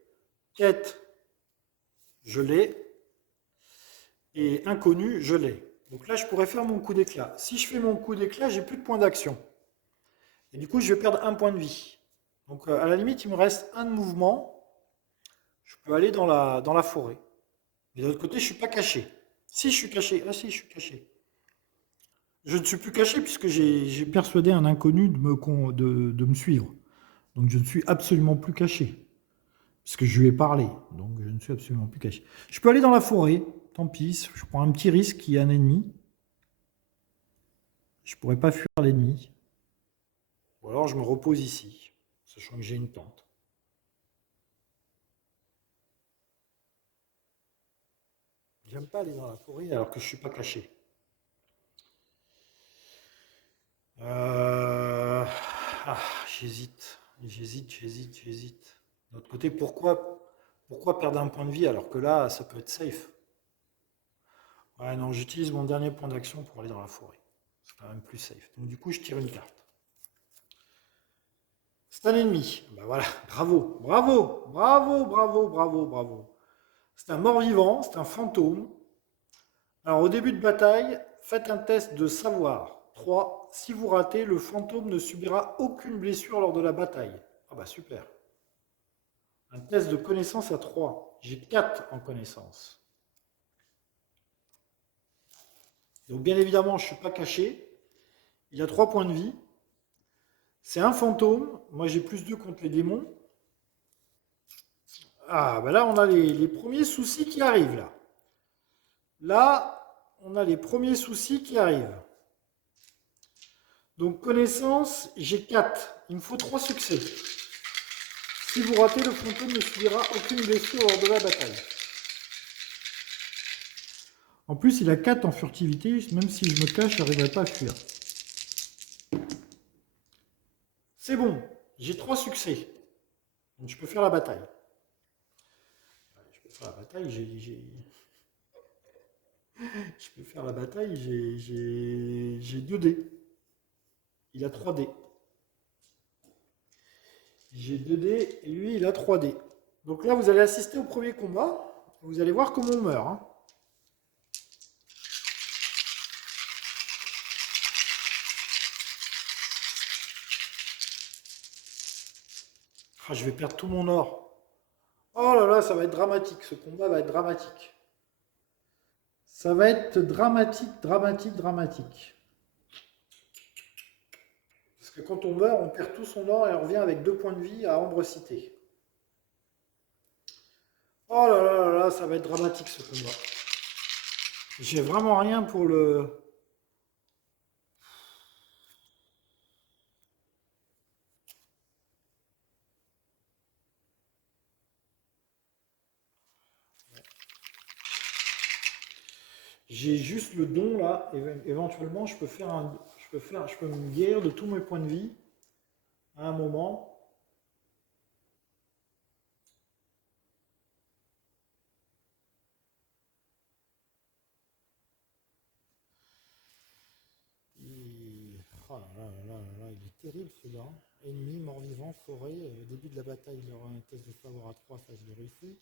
Quête, je l'ai. Et inconnu, je l'ai. Donc là, je pourrais faire mon coup d'éclat. Si je fais mon coup d'éclat, j'ai plus de points d'action. Et du coup, je vais perdre un point de vie. Donc à la limite, il me reste un de mouvement. Je peux aller dans la forêt. Mais de l'autre côté, je ne suis pas caché. Si je suis caché. Ah si, je suis caché. Je ne suis plus caché puisque j'ai persuadé un inconnu de me suivre. Donc je ne suis absolument plus caché. Parce que je lui ai parlé. Donc je ne suis absolument plus caché. Je peux aller dans la forêt. Tant pis, je prends un petit risque qu'il y ait un ennemi. Je ne pourrais pas fuir l'ennemi. Ou alors je me repose ici, sachant que j'ai une tente. J'aime pas aller dans la forêt alors que je ne suis pas caché. Euh, j'hésite. De l'autre côté, pourquoi perdre un point de vie alors que là, ça peut être safe? Ouais, non, j'utilise mon dernier point d'action pour aller dans la forêt. C'est quand même plus safe. Donc du coup, je tire une carte. C'est un ennemi. Ben voilà, bravo, bravo, bravo, bravo, bravo, bravo. C'est un mort-vivant, c'est un fantôme. Alors au début de bataille, faites un test de savoir. 3. Si vous ratez, le fantôme ne subira aucune blessure lors de la bataille. Ah bah super. Un test de connaissance à 3. J'ai 4 en connaissance. Donc bien évidemment, je ne suis pas caché. Il a 3 points de vie. C'est un fantôme. Moi j'ai plus 2 contre les démons. Ah bah là on a les premiers soucis qui arrivent là. Là, on a les premiers soucis qui arrivent. Donc connaissance, j'ai 4. Il me faut 3 succès. Si vous ratez, le fantôme ne subira aucune blessure lors de la bataille. En plus, il a 4 en furtivité, même si je me cache, je n'arriverai pas à fuir. C'est bon, j'ai 3 succès. Donc je peux faire la bataille. Je peux faire la bataille, Je peux faire la bataille, j'ai 2 dés. Il a 3 dés. J'ai 2 dés et lui, il a 3 dés. Donc là, vous allez assister au premier combat. Vous allez voir comment on meurt. Hein. Ah, je vais perdre tout mon or. Oh là là, ça va être dramatique. Ce combat va être dramatique. Ça va être dramatique, dramatique, dramatique. Parce que quand on meurt, on perd tout son or et on revient avec 2 points de vie à Ambre Cité. Oh là là là là, ça va être dramatique ce combat. J'ai vraiment rien pour le... J'ai juste le don là. Éventuellement, je peux me guérir de tous mes points de vie. à un moment. Oh là là là là là, il est terrible celui-là. Ennemi, mort-vivant, forêt. Début de la bataille, il aura un test de savoir à 3, ça je l'ai réussi.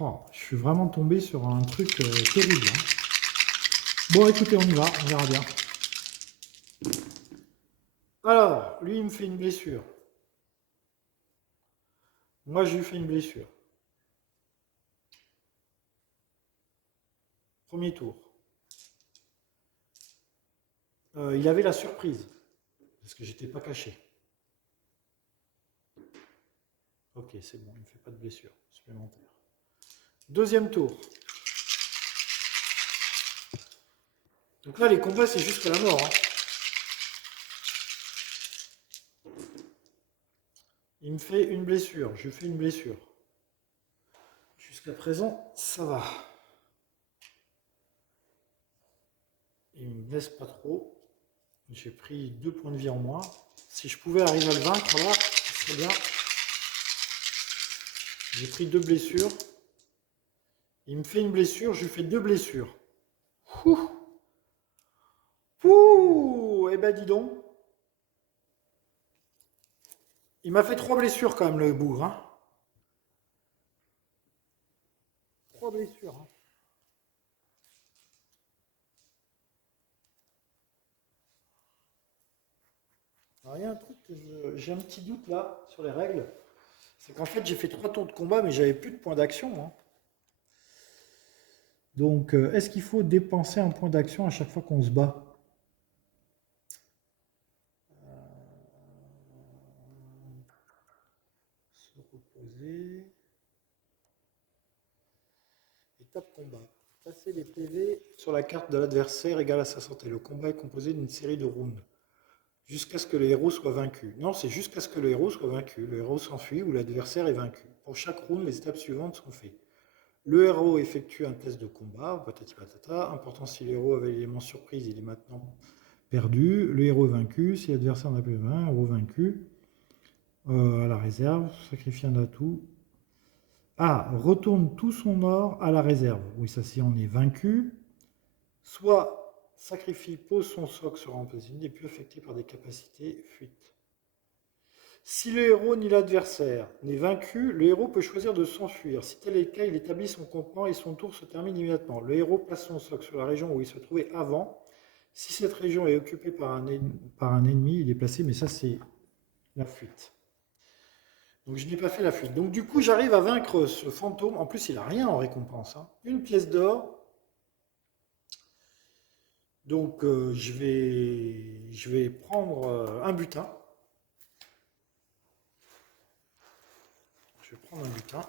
Oh, je suis vraiment tombé sur un truc terrible, hein. Bon, écoutez, on y va, on verra bien. Alors, lui, il me fait une blessure. Moi, je lui fais une blessure. Premier tour. Il avait la surprise, parce que j'étais pas caché. Ok, c'est bon, il ne me fait pas de blessure supplémentaire. Deuxième tour. Donc là, les combats, c'est jusqu'à la mort, hein. Il me fait une blessure, je lui fais une blessure. Jusqu'à présent, ça va. Il me blesse pas trop. J'ai pris 2 points de vie en moins. Si je pouvais arriver à le vaincre, là, ce serait bien. J'ai pris 2 blessures. Il me fait une blessure, je lui fais 2 blessures. Ouh. Ouh. Eh ben dis donc. Il m'a fait 3 blessures quand même, le bougre, hein. 3 blessures, hein. Alors, il y a un truc que j'ai un petit doute là sur les règles. C'est qu'en fait, j'ai fait 3 tours de combat, mais j'avais plus de points d'action, hein. Donc, est-ce qu'il faut dépenser un point d'action à chaque fois qu'on se bat? Se reposer. Étape combat. Passer les PV sur la carte de l'adversaire égale à sa santé. Le combat est composé d'une série de rounds. Jusqu'à ce que le héros soit vaincu. Non, c'est jusqu'à ce que le héros soit vaincu. Le héros s'enfuit ou l'adversaire est vaincu. Pour chaque round, les étapes suivantes sont faites. Le héros effectue un test de combat, patati patata. Important, si le héros avait l'élément surprise, il est maintenant perdu. Le héros est vaincu. Si l'adversaire n'a plus un héros vaincu. À la réserve, sacrifie un atout. Ah, retourne tout son or à la réserve. Oui, ça, si on est vaincu. Soit sacrifie, pose son socle sur un position n'est plus affecté par des capacités fuite. Si le héros ni l'adversaire n'est vaincu, le héros peut choisir de s'enfuir. Si tel est le cas, il établit son campement et son tour se termine immédiatement. Le héros place son socle sur la région où il se trouvait avant. Si cette région est occupée par un ennemi, il est placé, mais ça c'est la fuite. Donc je n'ai pas fait la fuite. Donc du coup, j'arrive à vaincre ce fantôme. En plus, il n'a rien en récompense, hein. Une pièce d'or. Donc je vais prendre un butin. Je vais prendre un butin.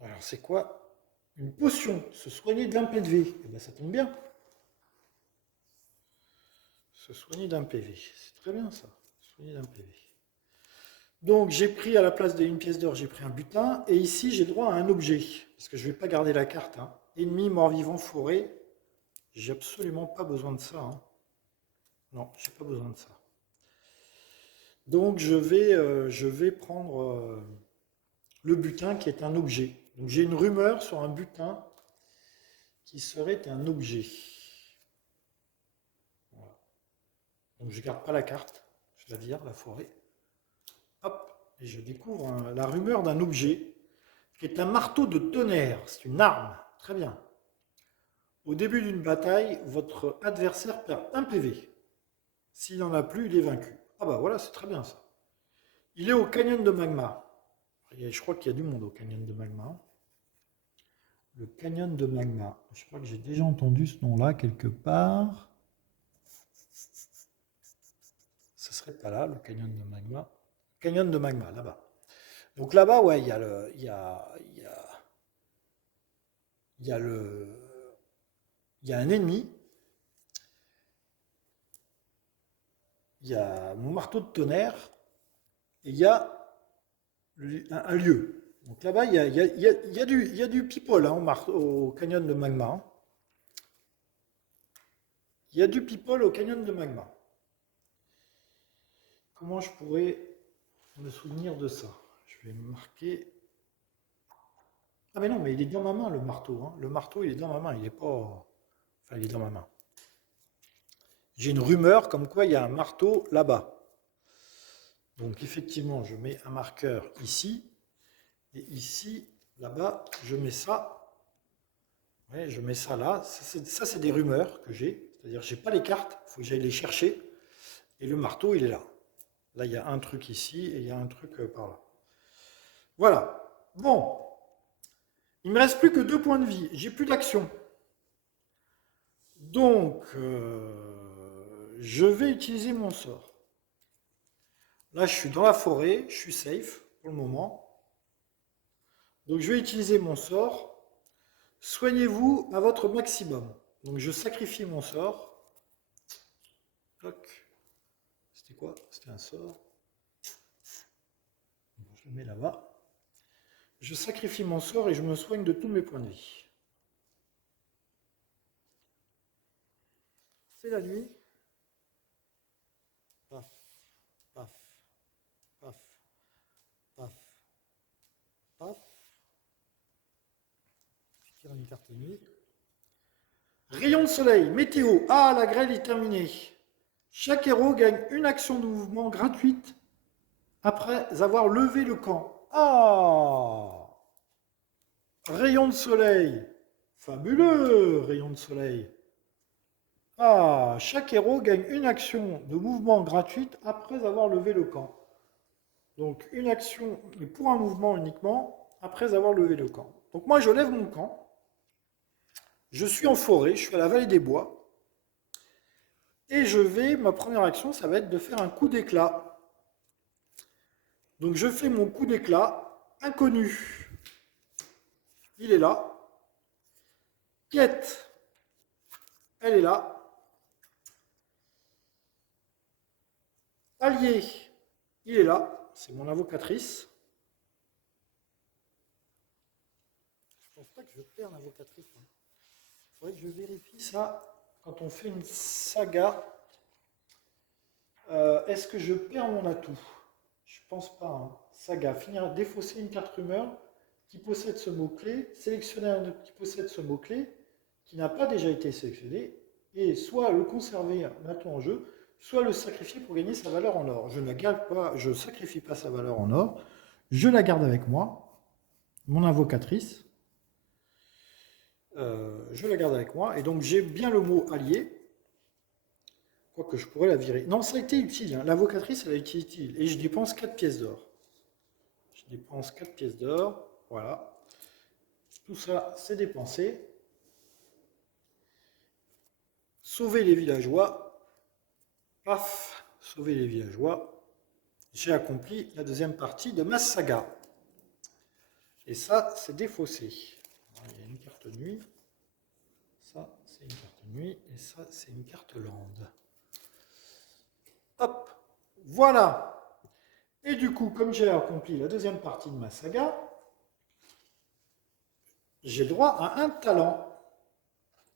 Alors c'est quoi? Une potion. Se soigner d'un PV. Eh bien ça tombe bien. Se soigner d'un PV. C'est très bien ça. Se soigner d'un PV. Donc j'ai pris à la place d'une pièce d'or, j'ai pris un butin. Et ici j'ai droit à un objet. Parce que je ne vais pas garder la carte, hein. Ennemi, mort-vivant, forêt. J'ai absolument pas besoin de ça, hein. Non, j'ai pas besoin de ça. Donc je vais prendre le butin qui est un objet. Donc j'ai une rumeur sur un butin qui serait un objet. Voilà. Donc je garde pas la carte, je la vire, la forêt. Hop, et je découvre la rumeur d'un objet qui est un marteau de tonnerre. C'est une arme. Très bien. Au début d'une bataille, votre adversaire perd un PV. S'il n'en a plus, il est vaincu. Ah bah voilà, c'est très bien ça. Il est au canyon de magma. Je crois qu'il y a du monde au canyon de magma. Le canyon de magma. Je crois que j'ai déjà entendu ce nom-là quelque part. Ce serait pas là, le canyon de magma. Canyon de magma, là-bas. Donc là-bas, ouais, il y a le, il y a un ennemi. Il y a mon marteau de tonnerre. Et il y a un lieu. Donc là-bas, il y a du people hein, au canyon de Magma, hein. Il y a du people au canyon de Magma. Comment je pourrais me souvenir de ça? Je vais marquer. Ah mais non, mais il est dans ma main le marteau, hein. Le marteau, il est dans ma main, il est pas. Enfin, il est dans ma main. J'ai une rumeur comme quoi il y a un marteau là-bas. Donc effectivement, je mets un marqueur ici. Et ici, là-bas, je mets ça. Ouais, je mets ça là. Ça, c'est des rumeurs que j'ai. C'est-à-dire, j'ai pas les cartes, il faut que j'aille les chercher. Et le marteau, il est là. Là, il y a un truc ici et il y a un truc par là. Voilà. Bon. Il me reste plus que 2 points de vie. J'ai plus d'action. Donc, je vais utiliser mon sort. Là, je suis dans la forêt. Je suis safe pour le moment. Donc, je vais utiliser mon sort. Soignez-vous à votre maximum. Donc, je sacrifie mon sort. Toc. C'était quoi? C'était un sort. Je le mets là-bas. Je sacrifie mon sort et je me soigne de tous mes points de vie. C'est la nuit. Paf, paf, paf, paf, paf. Je tire une carte nuit. Rayon de soleil, météo. Ah, la grêle est terminée. Chaque héros gagne une action de mouvement gratuite après avoir levé le camp. Ah! Rayon de soleil. Fabuleux, rayon de soleil. Ah, chaque héros gagne une action de mouvement gratuite après avoir levé le camp. Donc une action, mais pour un mouvement uniquement, après avoir levé le camp. Donc moi je lève mon camp. Je suis en forêt, je suis à la vallée des bois. Et ma première action, ça va être de faire un coup d'éclat. Donc je fais mon coup d'éclat inconnu. Il est là. Quête, elle est là. Allié, il est là. C'est mon invocatrice. Je pense pas que je perds l'invocatrice. Il faudrait que je vérifie ça quand on fait une saga. Est-ce que je perds mon atout? Je pense pas, hein. Saga, finir, défausser une carte rumeur qui possède ce mot-clé, sélectionner un qui possède ce mot-clé qui n'a pas déjà été sélectionné, et soit le conserver maintenant en jeu, soit le sacrifier pour gagner sa valeur en or. Je ne la garde pas, je ne sacrifie pas sa valeur en or, je la garde avec moi, mon invocatrice, je la garde avec moi, et donc j'ai bien le mot allié, quoique je pourrais la virer. Non, ça a été utile, hein. L'invocatrice, elle a été utile, et je dépense 4 pièces d'or. Je dépense 4 pièces d'or, voilà. Tout ça, c'est dépensé. Sauver les villageois. Paf, sauver les villageois. J'ai accompli la deuxième partie de ma saga. Et ça, c'est défaussé. Il y a une carte nuit. Ça, c'est une carte nuit. Et ça, c'est une carte lande. Hop, voilà. Et du coup, comme j'ai accompli la deuxième partie de ma saga, j'ai droit à un talent.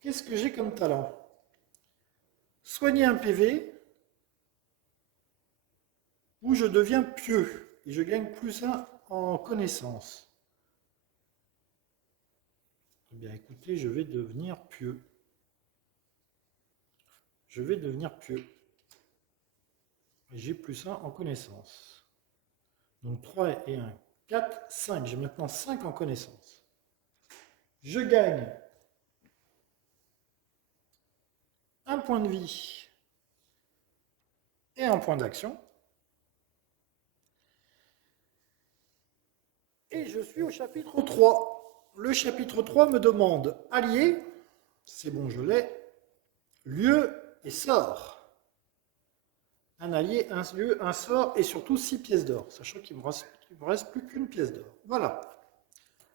Qu'est-ce que j'ai comme talent? Soigner un PV, où je deviens pieux et je gagne +1 en connaissance. Eh bien écoutez, je vais devenir pieux. Je vais devenir pieux. J'ai +1 en connaissance. Donc 3 et 1, 4, 5. J'ai maintenant 5 en connaissance. Je gagne un point de vie et un point d'action. Et je suis au chapitre 3. Le chapitre 3 me demande allié, c'est bon, je l'ai, lieu et sort. Un allié, un lieu, un sort et surtout 6 pièces d'or, sachant qu'il ne me reste plus qu'une pièce d'or. Voilà.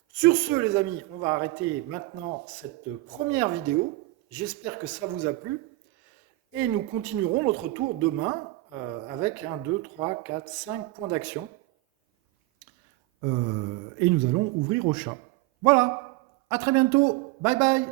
Sur ce, les amis, on va arrêter maintenant cette première vidéo. J'espère que ça vous a plu. Et nous continuerons notre tour demain avec 1, 2, 3, 4, 5 points d'action. Et nous allons ouvrir au chat. Voilà, à très bientôt, bye bye.